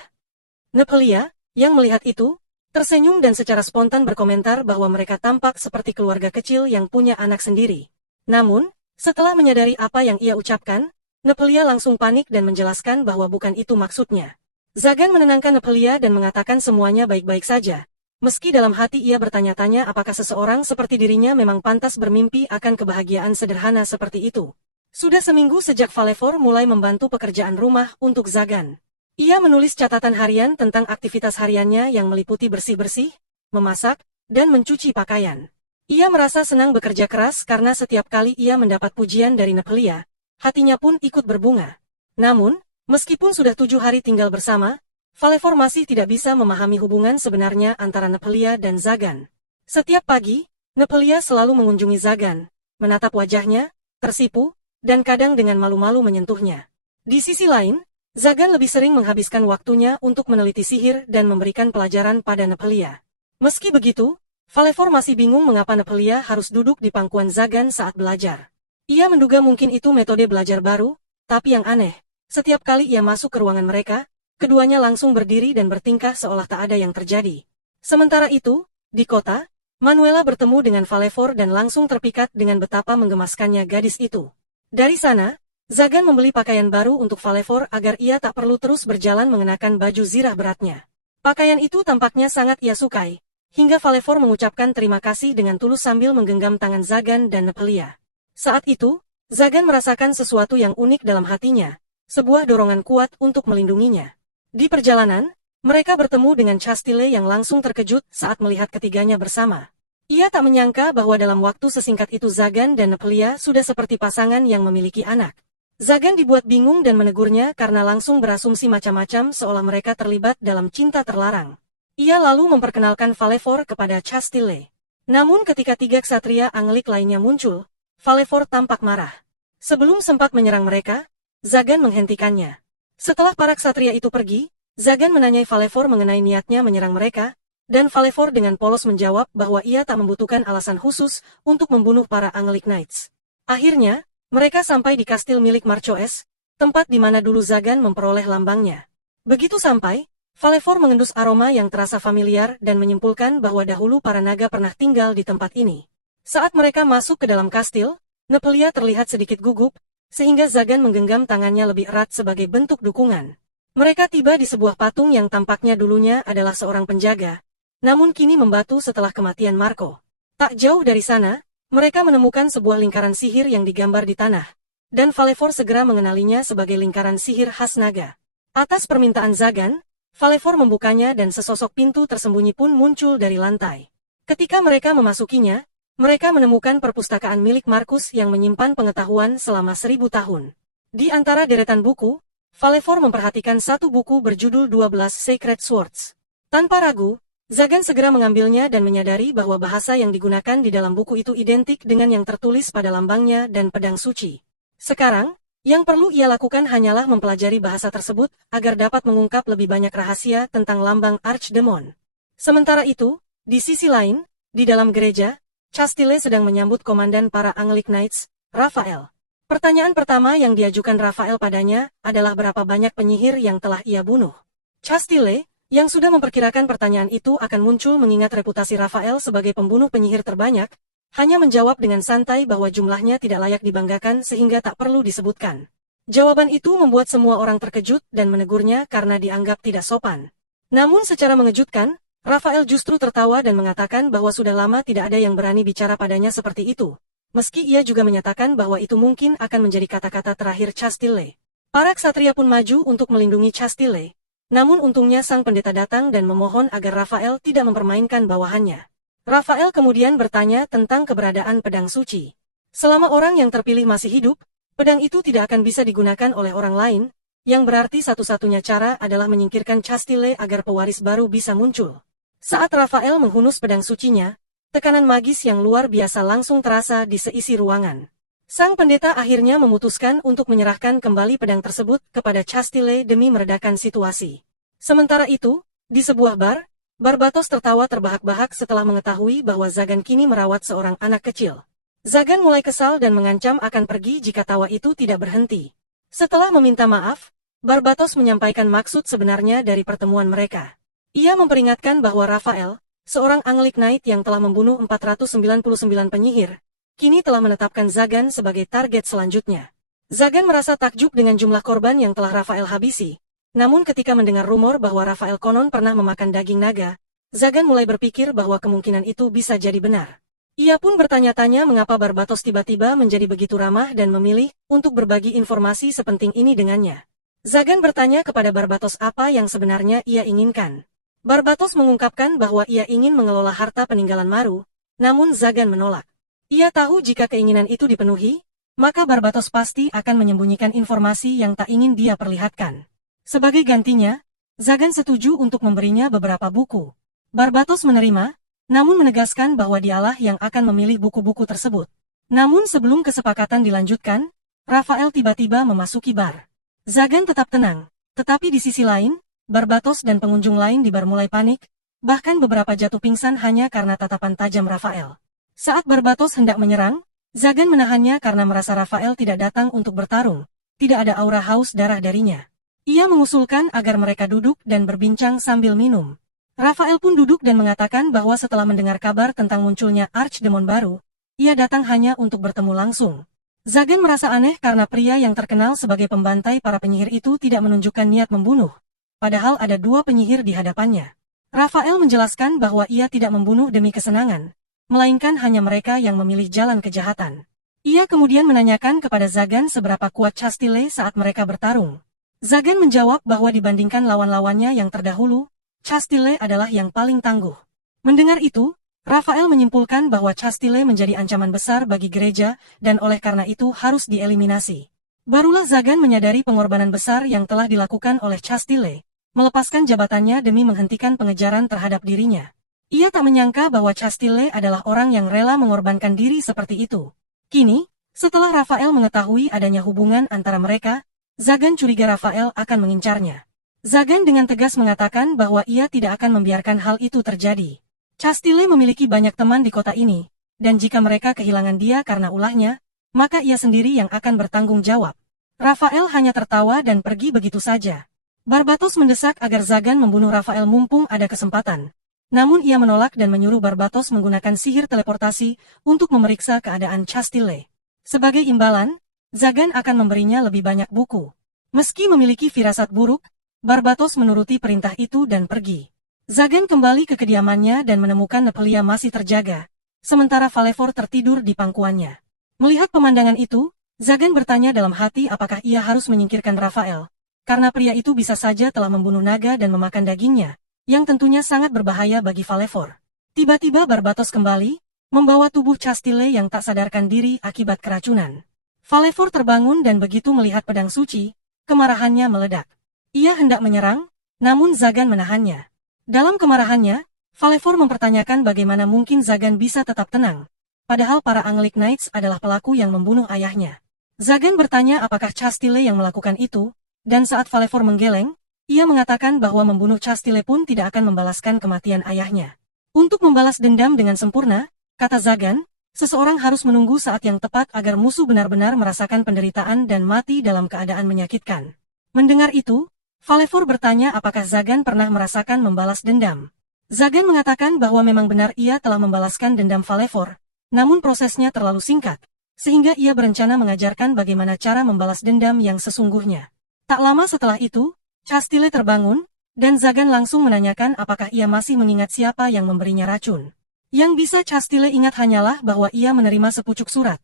Nephelia, yang melihat itu, tersenyum dan secara spontan berkomentar bahwa mereka tampak seperti keluarga kecil yang punya anak sendiri. Namun, setelah menyadari apa yang ia ucapkan, Nephelia langsung panik dan menjelaskan bahwa bukan itu maksudnya. Zagan menenangkan Nephelia dan mengatakan semuanya baik-baik saja. Meski dalam hati ia bertanya-tanya apakah seseorang seperti dirinya memang pantas bermimpi akan kebahagiaan sederhana seperti itu. Sudah seminggu sejak Valevor mulai membantu pekerjaan rumah untuk Zagan. Ia menulis catatan harian tentang aktivitas hariannya yang meliputi bersih-bersih, memasak, dan mencuci pakaian. Ia merasa senang bekerja keras karena setiap kali ia mendapat pujian dari Nephelia, hatinya pun ikut berbunga. Namun, meskipun sudah 7 hari tinggal bersama, Valevor masih tidak bisa memahami hubungan sebenarnya antara Nephelia dan Zagan. Setiap pagi, Nephelia selalu mengunjungi Zagan, menatap wajahnya, tersipu, dan kadang dengan malu-malu menyentuhnya. Di sisi lain, Zagan lebih sering menghabiskan waktunya untuk meneliti sihir dan memberikan pelajaran pada Nepelia. Meski begitu, Falefor masih bingung mengapa Nepelia harus duduk di pangkuan Zagan saat belajar. Ia menduga mungkin itu metode belajar baru, tapi yang aneh, setiap kali ia masuk ke ruangan mereka, keduanya langsung berdiri dan bertingkah seolah tak ada yang terjadi. Sementara itu, di kota, Manuela bertemu dengan Falefor dan langsung terpikat dengan betapa menggemaskannya gadis itu. Dari sana, Zagan membeli pakaian baru untuk Falefor agar ia tak perlu terus berjalan mengenakan baju zirah beratnya. Pakaian itu tampaknya sangat ia sukai, hingga Falefor mengucapkan terima kasih dengan tulus sambil menggenggam tangan Zagan dan Nepelia. Saat itu, Zagan merasakan sesuatu yang unik dalam hatinya, sebuah dorongan kuat untuk melindunginya. Di perjalanan, mereka bertemu dengan Chastile yang langsung terkejut saat melihat ketiganya bersama. Ia tak menyangka bahwa dalam waktu sesingkat itu Zagan dan Nepelia sudah seperti pasangan yang memiliki anak. Zagan dibuat bingung dan menegurnya karena langsung berasumsi macam-macam seolah mereka terlibat dalam cinta terlarang. Ia lalu memperkenalkan Falefor kepada Chastile. Namun ketika tiga ksatria Anglik lainnya muncul, Falefor tampak marah. Sebelum sempat menyerang mereka, Zagan menghentikannya. Setelah para ksatria itu pergi, Zagan menanyai Falefor mengenai niatnya menyerang mereka, dan Falefor dengan polos menjawab bahwa ia tak membutuhkan alasan khusus untuk membunuh para Anglik Knights. Akhirnya, mereka sampai di kastil milik Marcoes, tempat di mana dulu Zagan memperoleh lambangnya. Begitu sampai, Falefor mengendus aroma yang terasa familiar dan menyimpulkan bahwa dahulu para naga pernah tinggal di tempat ini. Saat mereka masuk ke dalam kastil, Nepelia terlihat sedikit gugup, sehingga Zagan menggenggam tangannya lebih erat sebagai bentuk dukungan. Mereka tiba di sebuah patung yang tampaknya dulunya adalah seorang penjaga, namun kini membatu setelah kematian Marco. Tak jauh dari sana, mereka menemukan sebuah lingkaran sihir yang digambar di tanah, dan Falefor segera mengenalinya sebagai lingkaran sihir khas naga. Atas permintaan Zagan, Falefor membukanya dan sesosok pintu tersembunyi pun muncul dari lantai. Ketika mereka memasukinya, mereka menemukan perpustakaan milik Markus yang menyimpan pengetahuan selama 1000 tahun. Di antara deretan buku, Falefor memperhatikan satu buku berjudul 12 Sacred Swords. Tanpa ragu, Zagan segera mengambilnya dan menyadari bahwa bahasa yang digunakan di dalam buku itu identik dengan yang tertulis pada lambangnya dan pedang suci. Sekarang, yang perlu ia lakukan hanyalah mempelajari bahasa tersebut agar dapat mengungkap lebih banyak rahasia tentang lambang Archdemon. Sementara itu, di sisi lain, di dalam gereja, Chastile sedang menyambut komandan para Anglik Knights, Raphael. Pertanyaan pertama yang diajukan Raphael padanya adalah berapa banyak penyihir yang telah ia bunuh. Chastile, yang sudah memperkirakan pertanyaan itu akan muncul mengingat reputasi Raphael sebagai pembunuh penyihir terbanyak, hanya menjawab dengan santai bahwa jumlahnya tidak layak dibanggakan sehingga tak perlu disebutkan. Jawaban itu membuat semua orang terkejut dan menegurnya karena dianggap tidak sopan. Namun secara mengejutkan, Raphael justru tertawa dan mengatakan bahwa sudah lama tidak ada yang berani bicara padanya seperti itu. Meski ia juga menyatakan bahwa itu mungkin akan menjadi kata-kata terakhir Chastile. Para ksatria pun maju untuk melindungi Chastile. Namun untungnya sang pendeta datang dan memohon agar Raphael tidak mempermainkan bawahannya. Raphael kemudian bertanya tentang keberadaan pedang suci. Selama orang yang terpilih masih hidup, pedang itu tidak akan bisa digunakan oleh orang lain, yang berarti satu-satunya cara adalah menyingkirkan Chastile agar pewaris baru bisa muncul. Saat Raphael menghunus pedang sucinya, tekanan magis yang luar biasa langsung terasa di seisi ruangan. Sang pendeta akhirnya memutuskan untuk menyerahkan kembali pedang tersebut kepada Chastile demi meredakan situasi. Sementara itu, di sebuah bar, Barbatos tertawa terbahak-bahak setelah mengetahui bahwa Zagan kini merawat seorang anak kecil. Zagan mulai kesal dan mengancam akan pergi jika tawa itu tidak berhenti. Setelah meminta maaf, Barbatos menyampaikan maksud sebenarnya dari pertemuan mereka. Ia memperingatkan bahwa Raphael, seorang Anglik Knight yang telah membunuh 499 penyihir, kini telah menetapkan Zagan sebagai target selanjutnya. Zagan merasa takjub dengan jumlah korban yang telah Raphael habisi. Namun ketika mendengar rumor bahwa Raphael konon pernah memakan daging naga, Zagan mulai berpikir bahwa kemungkinan itu bisa jadi benar. Ia pun bertanya-tanya mengapa Barbatos tiba-tiba menjadi begitu ramah dan memilih untuk berbagi informasi sepenting ini dengannya. Zagan bertanya kepada Barbatos apa yang sebenarnya ia inginkan. Barbatos mengungkapkan bahwa ia ingin mengelola harta peninggalan Maru, namun Zagan menolak. Ia tahu jika keinginan itu dipenuhi, maka Barbatos pasti akan menyembunyikan informasi yang tak ingin dia perlihatkan. Sebagai gantinya, Zagan setuju untuk memberinya beberapa buku. Barbatos menerima, namun menegaskan bahwa dialah yang akan memilih buku-buku tersebut. Namun sebelum kesepakatan dilanjutkan, Raphael tiba-tiba memasuki bar. Zagan tetap tenang. Tetapi di sisi lain, Barbatos dan pengunjung lain di bar mulai panik, bahkan beberapa jatuh pingsan hanya karena tatapan tajam Rafael. Saat Barbatos hendak menyerang, Zagan menahannya karena merasa Rafael tidak datang untuk bertarung. Tidak ada aura haus darah darinya. Ia mengusulkan agar mereka duduk dan berbincang sambil minum. Rafael pun duduk dan mengatakan bahwa setelah mendengar kabar tentang munculnya Archdemon baru, ia datang hanya untuk bertemu langsung. Zagan merasa aneh karena pria yang terkenal sebagai pembantai para penyihir itu tidak menunjukkan niat membunuh. Padahal ada dua penyihir di hadapannya. Rafael menjelaskan bahwa ia tidak membunuh demi kesenangan, melainkan hanya mereka yang memilih jalan kejahatan. Ia kemudian menanyakan kepada Zagan seberapa kuat Castile saat mereka bertarung. Zagan menjawab bahwa dibandingkan lawan-lawannya yang terdahulu, Castile adalah yang paling tangguh. Mendengar itu, Rafael menyimpulkan bahwa Castile menjadi ancaman besar bagi gereja dan oleh karena itu harus dieliminasi. Barulah Zagan menyadari pengorbanan besar yang telah dilakukan oleh Castile, melepaskan jabatannya demi menghentikan pengejaran terhadap dirinya. Ia tak menyangka bahwa Castile adalah orang yang rela mengorbankan diri seperti itu. Kini, setelah Rafael mengetahui adanya hubungan antara mereka, Zagan curiga Rafael akan mengincarnya. Zagan dengan tegas mengatakan bahwa ia tidak akan membiarkan hal itu terjadi. Castile memiliki banyak teman di kota ini, dan jika mereka kehilangan dia karena ulahnya, maka ia sendiri yang akan bertanggung jawab. Rafael hanya tertawa dan pergi begitu saja. Barbatos mendesak agar Zagan membunuh Rafael mumpung ada kesempatan. Namun ia menolak dan menyuruh Barbatos menggunakan sihir teleportasi untuk memeriksa keadaan Castile. Sebagai imbalan, Zagan akan memberinya lebih banyak buku. Meski memiliki firasat buruk, Barbatos menuruti perintah itu dan pergi. Zagan kembali ke kediamannya dan menemukan Nepelia masih terjaga, sementara Valefor tertidur di pangkuannya. Melihat pemandangan itu, Zagan bertanya dalam hati apakah ia harus menyingkirkan Rafael, karena pria itu bisa saja telah membunuh naga dan memakan dagingnya, yang tentunya sangat berbahaya bagi Valefor. Tiba-tiba Barbatos kembali, membawa tubuh Castile yang tak sadarkan diri akibat keracunan. Valefor terbangun dan begitu melihat pedang suci, kemarahannya meledak. Ia hendak menyerang, namun Zagan menahannya. Dalam kemarahannya, Valefor mempertanyakan bagaimana mungkin Zagan bisa tetap tenang, padahal para Angelic Knights adalah pelaku yang membunuh ayahnya. Zagan bertanya apakah Castile yang melakukan itu, dan saat Valefor menggeleng, ia mengatakan bahwa membunuh Castile pun tidak akan membalaskan kematian ayahnya. Untuk membalas dendam dengan sempurna, kata Zagan, seseorang harus menunggu saat yang tepat agar musuh benar-benar merasakan penderitaan dan mati dalam keadaan menyakitkan. Mendengar itu, Valefor bertanya apakah Zagan pernah merasakan membalas dendam. Zagan mengatakan bahwa memang benar ia telah membalaskan dendam Valefor, namun prosesnya terlalu singkat, sehingga ia berencana mengajarkan bagaimana cara membalas dendam yang sesungguhnya. Tak lama setelah itu, Castile terbangun, dan Zagan langsung menanyakan apakah ia masih mengingat siapa yang memberinya racun. Yang bisa Castile ingat hanyalah bahwa ia menerima sepucuk surat,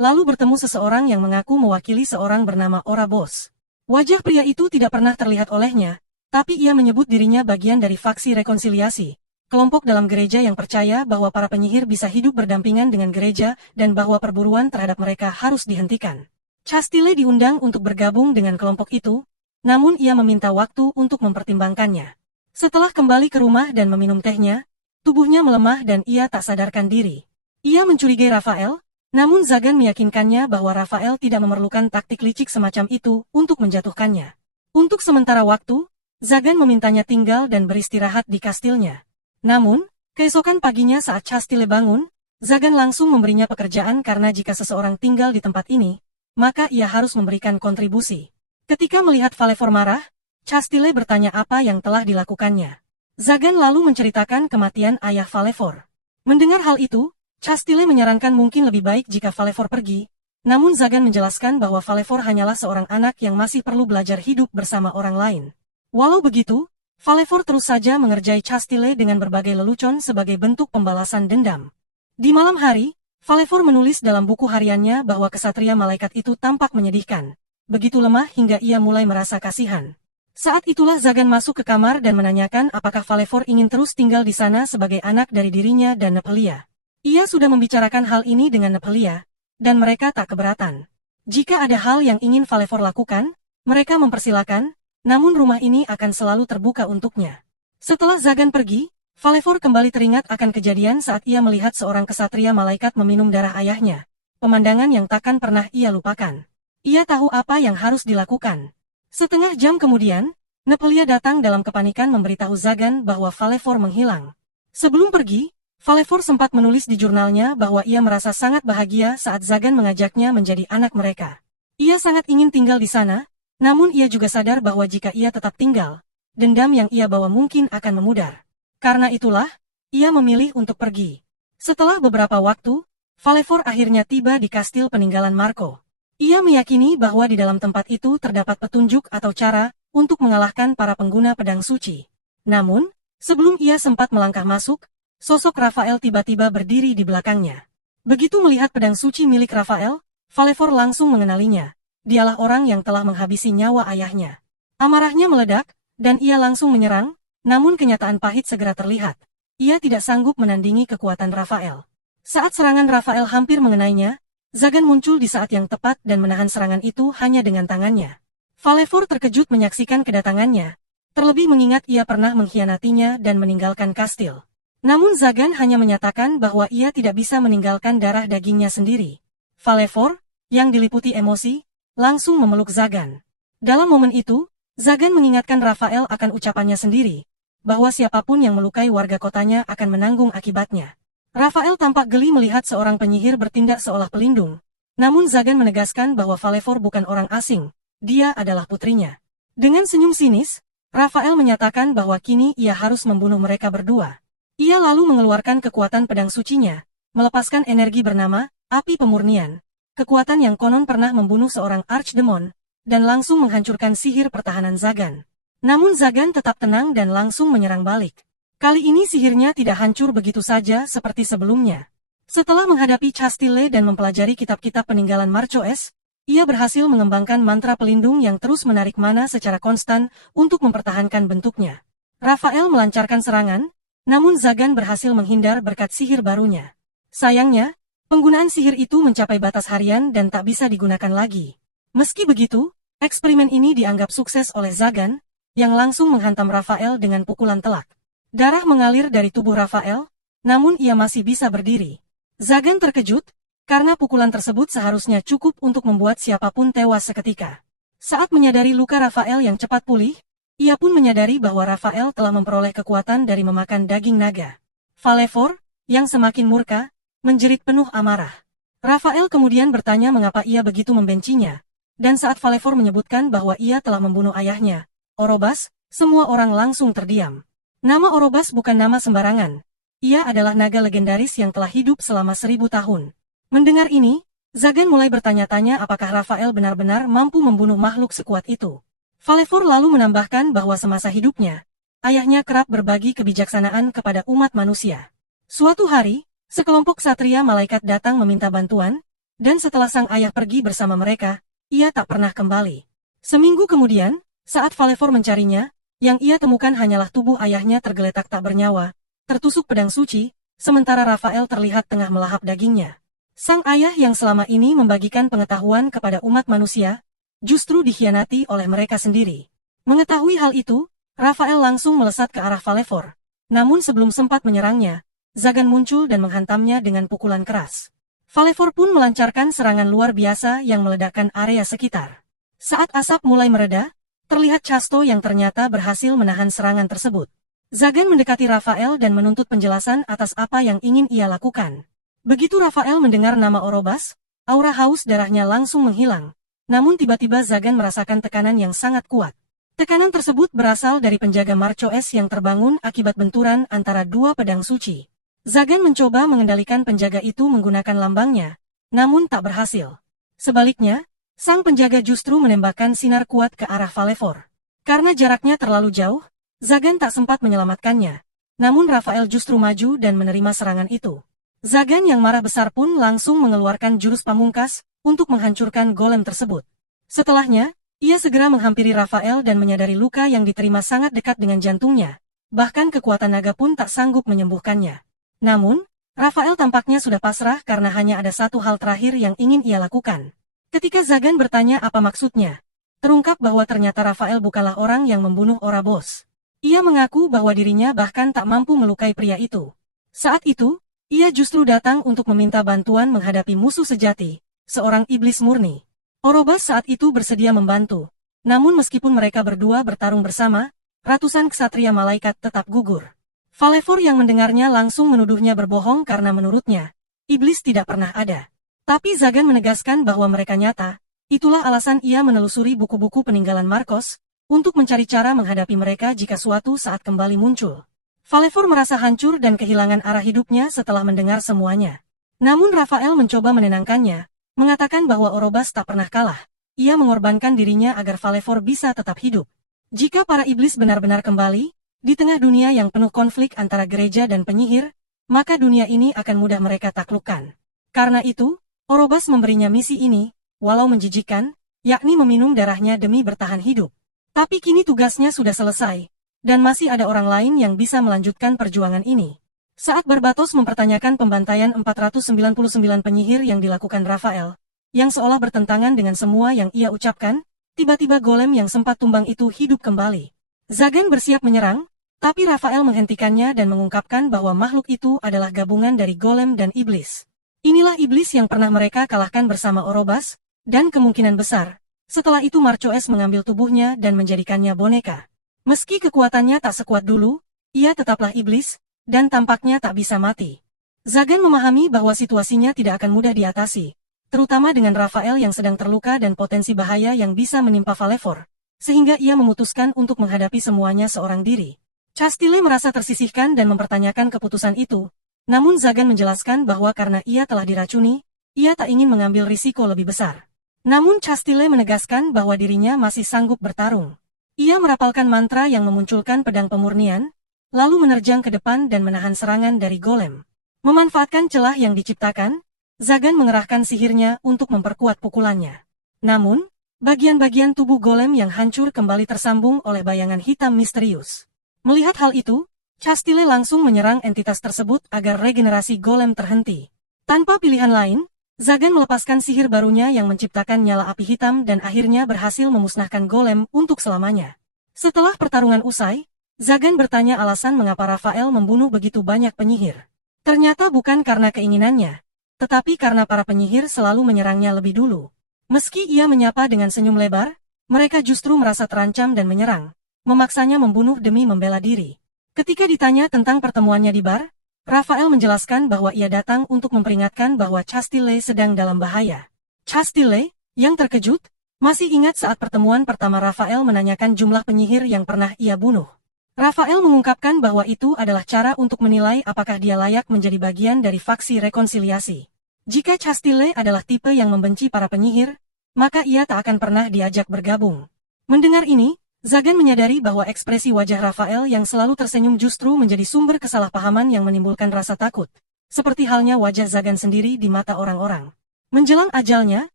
lalu bertemu seseorang yang mengaku mewakili seorang bernama Orabos. Wajah pria itu tidak pernah terlihat olehnya, tapi ia menyebut dirinya bagian dari faksi rekonsiliasi, kelompok dalam gereja yang percaya bahwa para penyihir bisa hidup berdampingan dengan gereja dan bahwa perburuan terhadap mereka harus dihentikan. Castile diundang untuk bergabung dengan kelompok itu, namun ia meminta waktu untuk mempertimbangkannya. Setelah kembali ke rumah dan meminum tehnya, tubuhnya melemah dan ia tak sadarkan diri. Ia mencurigai Rafael, namun Zagan meyakinkannya bahwa Rafael tidak memerlukan taktik licik semacam itu untuk menjatuhkannya. Untuk sementara waktu, Zagan memintanya tinggal dan beristirahat di kastilnya. Namun, keesokan paginya saat Castile bangun, Zagan langsung memberinya pekerjaan karena jika seseorang tinggal di tempat ini, maka ia harus memberikan kontribusi. Ketika melihat Valefor marah, Castile bertanya apa yang telah dilakukannya. Zagan lalu menceritakan kematian ayah Valefor. Mendengar hal itu, Castile menyarankan mungkin lebih baik jika Valefor pergi, namun Zagan menjelaskan bahwa Valefor hanyalah seorang anak yang masih perlu belajar hidup bersama orang lain. Walau begitu, Valefor terus saja mengerjai Castile dengan berbagai lelucon sebagai bentuk pembalasan dendam. Di malam hari, Valefor menulis dalam buku hariannya bahwa kesatria malaikat itu tampak menyedihkan. Begitu lemah hingga ia mulai merasa kasihan. Saat itulah Zagan masuk ke kamar dan menanyakan apakah Valefor ingin terus tinggal di sana sebagai anak dari dirinya dan Nepelia. Ia sudah membicarakan hal ini dengan Nepelia, dan mereka tak keberatan. Jika ada hal yang ingin Valefor lakukan, mereka mempersilakan, namun rumah ini akan selalu terbuka untuknya. Setelah Zagan pergi, Valefor kembali teringat akan kejadian saat ia melihat seorang kesatria malaikat meminum darah ayahnya, pemandangan yang takkan pernah ia lupakan. Ia tahu apa yang harus dilakukan. Setengah jam kemudian, Nepelia datang dalam kepanikan memberitahu Zagan bahwa Valevor menghilang. Sebelum pergi, Valevor sempat menulis di jurnalnya bahwa ia merasa sangat bahagia saat Zagan mengajaknya menjadi anak mereka. Ia sangat ingin tinggal di sana, namun ia juga sadar bahwa jika ia tetap tinggal, dendam yang ia bawa mungkin akan memudar. Karena itulah, ia memilih untuk pergi. Setelah beberapa waktu, Valevor akhirnya tiba di kastil peninggalan Marco. Ia meyakini bahwa di dalam tempat itu terdapat petunjuk atau cara untuk mengalahkan para pengguna pedang suci. Namun, sebelum ia sempat melangkah masuk, sosok Rafael tiba-tiba berdiri di belakangnya. Begitu melihat pedang suci milik Rafael, Valevor langsung mengenalinya. Dialah orang yang telah menghabisi nyawa ayahnya. Amarahnya meledak, dan ia langsung menyerang, namun kenyataan pahit segera terlihat. Ia tidak sanggup menandingi kekuatan Rafael. Saat serangan Rafael hampir mengenainya, Zagan muncul di saat yang tepat dan menahan serangan itu hanya dengan tangannya. Valevor terkejut menyaksikan kedatangannya, terlebih mengingat ia pernah mengkhianatinya dan meninggalkan kastil. Namun Zagan hanya menyatakan bahwa ia tidak bisa meninggalkan darah dagingnya sendiri. Valevor, yang diliputi emosi, langsung memeluk Zagan. Dalam momen itu, Zagan mengingatkan Rafael akan ucapannya sendiri, bahwa siapapun yang melukai warga kotanya akan menanggung akibatnya. Rafael tampak geli melihat seorang penyihir bertindak seolah pelindung. Namun Zagan menegaskan bahwa Valevor bukan orang asing, dia adalah putrinya. Dengan senyum sinis, Rafael menyatakan bahwa kini ia harus membunuh mereka berdua. Ia lalu mengeluarkan kekuatan pedang sucinya, melepaskan energi bernama api pemurnian, kekuatan yang konon pernah membunuh seorang archdemon, dan langsung menghancurkan sihir pertahanan Zagan. Namun Zagan tetap tenang dan langsung menyerang balik. Kali ini sihirnya tidak hancur begitu saja seperti sebelumnya. Setelah menghadapi Castile dan mempelajari kitab-kitab peninggalan Marcoes, ia berhasil mengembangkan mantra pelindung yang terus menarik mana secara konstan untuk mempertahankan bentuknya. Rafael melancarkan serangan, namun Zagan berhasil menghindar berkat sihir barunya. Sayangnya, penggunaan sihir itu mencapai batas harian dan tak bisa digunakan lagi. Meski begitu, eksperimen ini dianggap sukses oleh Zagan, yang langsung menghantam Rafael dengan pukulan telak. Darah mengalir dari tubuh Rafael, namun ia masih bisa berdiri. Zagan terkejut, karena pukulan tersebut seharusnya cukup untuk membuat siapapun tewas seketika. Saat menyadari luka Rafael yang cepat pulih, ia pun menyadari bahwa Rafael telah memperoleh kekuatan dari memakan daging naga. Valevor, yang semakin murka, menjerit penuh amarah. Rafael kemudian bertanya mengapa ia begitu membencinya, dan saat Valevor menyebutkan bahwa ia telah membunuh ayahnya, Orobas, semua orang langsung terdiam. Nama Orobas bukan nama sembarangan. Ia adalah naga legendaris yang telah hidup selama 1000 tahun. Mendengar ini, Zagan mulai bertanya-tanya apakah Rafael benar-benar mampu membunuh makhluk sekuat itu. Valevor lalu menambahkan bahwa semasa hidupnya, ayahnya kerap berbagi kebijaksanaan kepada umat manusia. Suatu hari, sekelompok satria malaikat datang meminta bantuan, dan setelah sang ayah pergi bersama mereka, ia tak pernah kembali. Seminggu kemudian, saat Valevor mencarinya, yang ia temukan hanyalah tubuh ayahnya tergeletak tak bernyawa, tertusuk pedang suci, sementara Rafael terlihat tengah melahap dagingnya. Sang ayah yang selama ini membagikan pengetahuan kepada umat manusia, justru dikhianati oleh mereka sendiri. Mengetahui hal itu, Rafael langsung melesat ke arah Valevor. Namun sebelum sempat menyerangnya, Zagan muncul dan menghantamnya dengan pukulan keras. Valevor pun melancarkan serangan luar biasa yang meledakkan area sekitar. Saat asap mulai mereda, terlihat Chasto yang ternyata berhasil menahan serangan tersebut. Zagan mendekati Rafael dan menuntut penjelasan atas apa yang ingin ia lakukan. Begitu Rafael mendengar nama Orobas, aura haus darahnya langsung menghilang. Namun tiba-tiba Zagan merasakan tekanan yang sangat kuat. Tekanan tersebut berasal dari penjaga Marcoes yang terbangun akibat benturan antara dua pedang suci. Zagan mencoba mengendalikan penjaga itu menggunakan lambangnya, namun tak berhasil. Sebaliknya, sang penjaga justru menembakkan sinar kuat ke arah Valevor. Karena jaraknya terlalu jauh, Zagan tak sempat menyelamatkannya. Namun Rafael justru maju dan menerima serangan itu. Zagan yang marah besar pun langsung mengeluarkan jurus pamungkas untuk menghancurkan golem tersebut. Setelahnya, ia segera menghampiri Rafael dan menyadari luka yang diterima sangat dekat dengan jantungnya. Bahkan kekuatan naga pun tak sanggup menyembuhkannya. Namun, Rafael tampaknya sudah pasrah karena hanya ada satu hal terakhir yang ingin ia lakukan. Ketika Zagan bertanya apa maksudnya, terungkap bahwa ternyata Rafael bukanlah orang yang membunuh Orobos. Ia mengaku bahwa dirinya bahkan tak mampu melukai pria itu. Saat itu, ia justru datang untuk meminta bantuan menghadapi musuh sejati, seorang iblis murni. Orobas saat itu bersedia membantu, Namun meskipun mereka berdua bertarung bersama, ratusan ksatria malaikat tetap gugur. Valevor yang mendengarnya langsung menuduhnya berbohong karena menurutnya, iblis tidak pernah ada. Tapi Zagan menegaskan bahwa mereka nyata, itulah alasan ia menelusuri buku-buku peninggalan Marcos, untuk mencari cara menghadapi mereka jika suatu saat kembali muncul. Valevor merasa hancur dan kehilangan arah hidupnya setelah mendengar semuanya. Namun Rafael mencoba menenangkannya, mengatakan bahwa Orobas tak pernah kalah. Ia mengorbankan dirinya agar Valevor bisa tetap hidup. Jika para iblis benar-benar kembali, di tengah dunia yang penuh konflik antara gereja dan penyihir, maka dunia ini akan mudah mereka taklukkan. Karena itu, Orobas memberinya misi ini, walau menjijikkan, yakni meminum darahnya demi bertahan hidup. Tapi kini tugasnya sudah selesai, dan masih ada orang lain yang bisa melanjutkan perjuangan ini. Saat Barbatos mempertanyakan pembantaian 499 penyihir yang dilakukan Rafael, yang seolah bertentangan dengan semua yang ia ucapkan, tiba-tiba golem yang sempat tumbang itu hidup kembali. Zagan bersiap menyerang, tapi Rafael menghentikannya dan mengungkapkan bahwa makhluk itu adalah gabungan dari golem dan iblis. Inilah iblis yang pernah mereka kalahkan bersama Orobas, dan kemungkinan besar, setelah itu Marcoes mengambil tubuhnya dan menjadikannya boneka. Meski kekuatannya tak sekuat dulu, ia tetaplah iblis, dan tampaknya tak bisa mati. Zagan memahami bahwa situasinya tidak akan mudah diatasi, terutama dengan Rafael yang sedang terluka dan potensi bahaya yang bisa menimpa Valevor, sehingga ia memutuskan untuk menghadapi semuanya seorang diri. Castile merasa tersisihkan dan mempertanyakan keputusan itu, namun Zagan menjelaskan bahwa karena ia telah diracuni, ia tak ingin mengambil risiko lebih besar. Namun Castile menegaskan bahwa dirinya masih sanggup bertarung. Ia merapalkan mantra yang memunculkan pedang pemurnian, lalu menerjang ke depan dan menahan serangan dari golem. Memanfaatkan celah yang diciptakan, Zagan mengerahkan sihirnya untuk memperkuat pukulannya. Namun, bagian-bagian tubuh golem yang hancur kembali tersambung oleh bayangan hitam misterius. Melihat hal itu, Castile langsung menyerang entitas tersebut agar regenerasi golem terhenti. Tanpa pilihan lain, Zagan melepaskan sihir barunya yang menciptakan nyala api hitam dan akhirnya berhasil memusnahkan golem untuk selamanya. Setelah pertarungan usai, Zagan bertanya alasan mengapa Rafael membunuh begitu banyak penyihir. Ternyata bukan karena keinginannya, tetapi karena para penyihir selalu menyerangnya lebih dulu. Meski ia menyapa dengan senyum lebar, mereka justru merasa terancam dan menyerang, memaksanya membunuh demi membela diri. Ketika ditanya tentang pertemuannya di bar, Rafael menjelaskan bahwa ia datang untuk memperingatkan bahwa Castile sedang dalam bahaya. Castile, yang terkejut, masih ingat saat pertemuan pertama Rafael menanyakan jumlah penyihir yang pernah ia bunuh. Rafael mengungkapkan bahwa itu adalah cara untuk menilai apakah dia layak menjadi bagian dari faksi rekonsiliasi. Jika Castile adalah tipe yang membenci para penyihir, maka ia tak akan pernah diajak bergabung. Mendengar ini, Zagan menyadari bahwa ekspresi wajah Rafael yang selalu tersenyum justru menjadi sumber kesalahpahaman yang menimbulkan rasa takut, seperti halnya wajah Zagan sendiri di mata orang-orang. Menjelang ajalnya,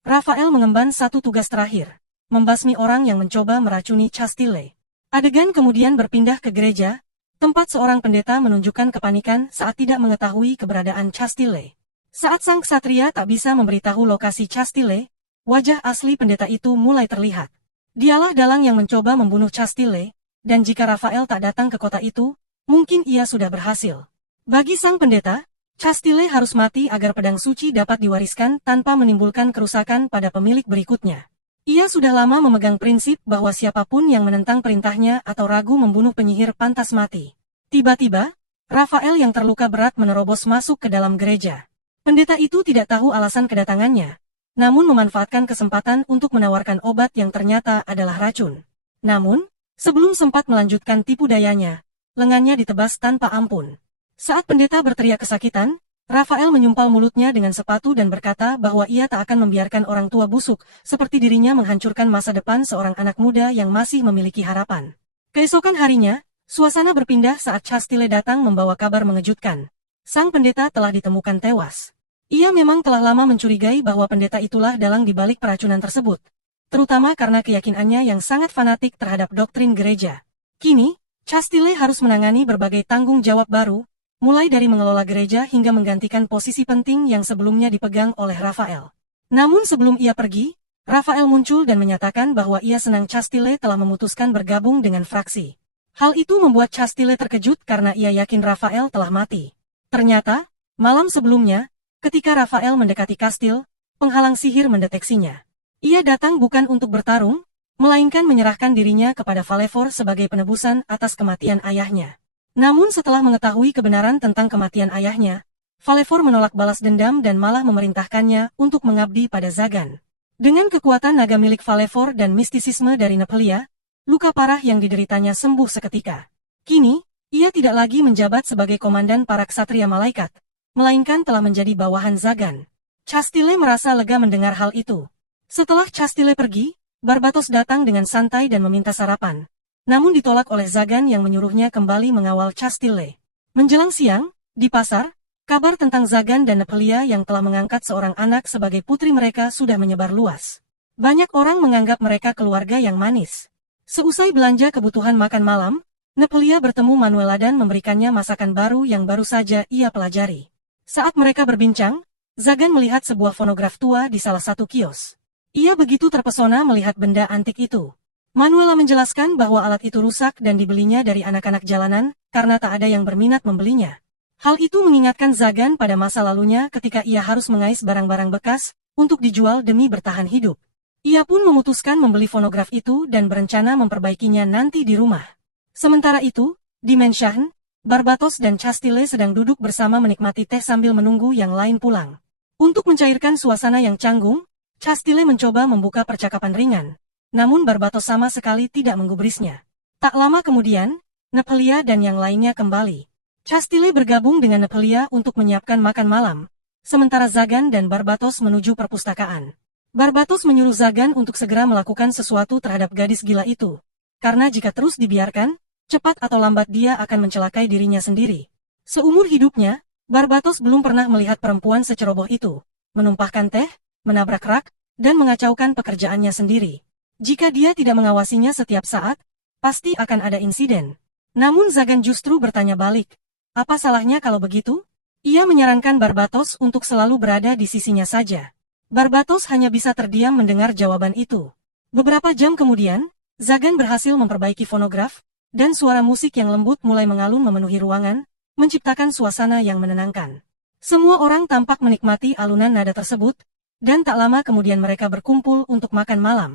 Rafael mengemban satu tugas terakhir, membasmi orang yang mencoba meracuni Castile. Adegan kemudian berpindah ke gereja, tempat seorang pendeta menunjukkan kepanikan saat tidak mengetahui keberadaan Castile. Saat sang ksatria tak bisa memberitahu lokasi Castile, wajah asli pendeta itu mulai terlihat. Dialah dalang yang mencoba membunuh Castile, dan jika Rafael tak datang ke kota itu, mungkin ia sudah berhasil. Bagi sang pendeta, Castile harus mati agar pedang suci dapat diwariskan tanpa menimbulkan kerusakan pada pemilik berikutnya. Ia sudah lama memegang prinsip bahwa siapapun yang menentang perintahnya atau ragu membunuh penyihir pantas mati. Tiba-tiba, Rafael yang terluka berat menerobos masuk ke dalam gereja. Pendeta itu tidak tahu alasan kedatangannya, namun memanfaatkan kesempatan untuk menawarkan obat yang ternyata adalah racun. Namun, sebelum sempat melanjutkan tipu dayanya, lengannya ditebas tanpa ampun. Saat pendeta berteriak kesakitan, Rafael menyumpal mulutnya dengan sepatu dan berkata bahwa ia tak akan membiarkan orang tua busuk seperti dirinya menghancurkan masa depan seorang anak muda yang masih memiliki harapan. Keesokan harinya, suasana berpindah saat Castile datang membawa kabar mengejutkan. Sang pendeta telah ditemukan tewas. Ia memang telah lama mencurigai bahwa pendeta itulah dalang di balik peracunan tersebut, terutama karena keyakinannya yang sangat fanatik terhadap doktrin gereja. Kini, Castile harus menangani berbagai tanggung jawab baru, mulai dari mengelola gereja hingga menggantikan posisi penting yang sebelumnya dipegang oleh Rafael. Namun sebelum ia pergi, Rafael muncul dan menyatakan bahwa ia senang Castile telah memutuskan bergabung dengan fraksi. Hal itu membuat Castile terkejut karena ia yakin Rafael telah mati. Ternyata, malam sebelumnya, ketika Rafael mendekati kastil, penghalang sihir mendeteksinya. Ia datang bukan untuk bertarung, melainkan menyerahkan dirinya kepada Valevor sebagai penebusan atas kematian ayahnya. Namun setelah mengetahui kebenaran tentang kematian ayahnya, Valevor menolak balas dendam dan malah memerintahkannya untuk mengabdi pada Zagan. Dengan kekuatan naga milik Valevor dan mistisisme dari Nepelia, luka parah yang dideritanya sembuh seketika. Kini, ia tidak lagi menjabat sebagai komandan para ksatria malaikat, melainkan telah menjadi bawahan Zagan. Castile merasa lega mendengar hal itu. Setelah Castile pergi, Barbatos datang dengan santai dan meminta sarapan. Namun ditolak oleh Zagan yang menyuruhnya kembali mengawal Castile. Menjelang siang, di pasar, kabar tentang Zagan dan Nepelia yang telah mengangkat seorang anak sebagai putri mereka sudah menyebar luas. Banyak orang menganggap mereka keluarga yang manis. Seusai belanja kebutuhan makan malam, Nepelia bertemu Manuela dan memberikannya masakan baru yang baru saja ia pelajari. Saat mereka berbincang, Zagan melihat sebuah fonograf tua di salah satu kios. Ia begitu terpesona melihat benda antik itu. Manuela menjelaskan bahwa alat itu rusak dan dibelinya dari anak-anak jalanan, karena tak ada yang berminat membelinya. Hal itu mengingatkan Zagan pada masa lalunya ketika ia harus mengais barang-barang bekas, untuk dijual demi bertahan hidup. Ia pun memutuskan membeli fonograf itu dan berencana memperbaikinya nanti di rumah. Sementara itu, di Mansion, Barbatos dan Castile sedang duduk bersama menikmati teh sambil menunggu yang lain pulang. Untuk mencairkan suasana yang canggung, Castile mencoba membuka percakapan ringan, namun Barbatos sama sekali tidak menggubrisnya. Tak lama kemudian, Nepelia dan yang lainnya kembali. Castile bergabung dengan Nepelia untuk menyiapkan makan malam, sementara Zagan dan Barbatos menuju perpustakaan. Barbatos menyuruh Zagan untuk segera melakukan sesuatu terhadap gadis gila itu, karena jika terus dibiarkan, cepat atau lambat dia akan mencelakai dirinya sendiri. Seumur hidupnya, Barbatos belum pernah melihat perempuan seceroboh itu, menumpahkan teh, menabrak rak, dan mengacaukan pekerjaannya sendiri. Jika dia tidak mengawasinya setiap saat, pasti akan ada insiden. Namun Zagan justru bertanya balik, apa salahnya kalau begitu? Ia menyarankan Barbatos untuk selalu berada di sisinya saja. Barbatos hanya bisa terdiam mendengar jawaban itu. Beberapa jam kemudian, Zagan berhasil memperbaiki fonograf, dan suara musik yang lembut mulai mengalun memenuhi ruangan, menciptakan suasana yang menenangkan. Semua orang tampak menikmati alunan nada tersebut, dan tak lama kemudian mereka berkumpul untuk makan malam.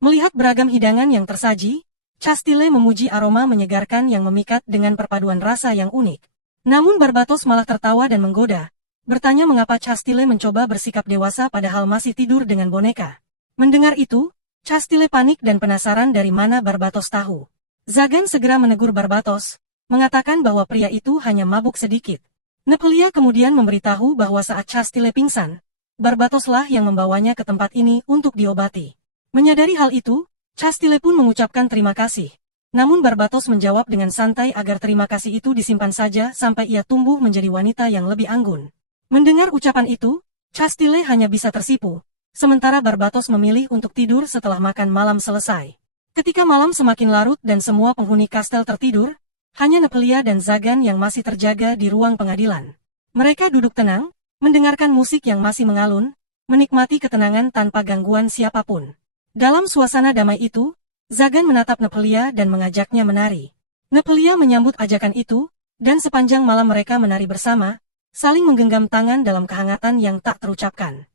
Melihat beragam hidangan yang tersaji, Castile memuji aroma menyegarkan yang memikat dengan perpaduan rasa yang unik. Namun Barbatos malah tertawa dan menggoda, bertanya mengapa Castile mencoba bersikap dewasa padahal masih tidur dengan boneka. Mendengar itu, Castile panik dan penasaran dari mana Barbatos tahu. Zagan segera menegur Barbatos, mengatakan bahwa pria itu hanya mabuk sedikit. Nepelia kemudian memberitahu bahwa saat Castile pingsan, Barbatoslah yang membawanya ke tempat ini untuk diobati. Menyadari hal itu, Castile pun mengucapkan terima kasih. Namun Barbatos menjawab dengan santai agar terima kasih itu disimpan saja sampai ia tumbuh menjadi wanita yang lebih anggun. Mendengar ucapan itu, Castile hanya bisa tersipu, sementara Barbatos memilih untuk tidur setelah makan malam selesai. Ketika malam semakin larut dan semua penghuni kastel tertidur, hanya Nepelia dan Zagan yang masih terjaga di ruang pengadilan. Mereka duduk tenang, mendengarkan musik yang masih mengalun, menikmati ketenangan tanpa gangguan siapapun. Dalam suasana damai itu, Zagan menatap Nepelia dan mengajaknya menari. Nepelia menyambut ajakan itu, dan sepanjang malam mereka menari bersama, saling menggenggam tangan dalam kehangatan yang tak terucapkan.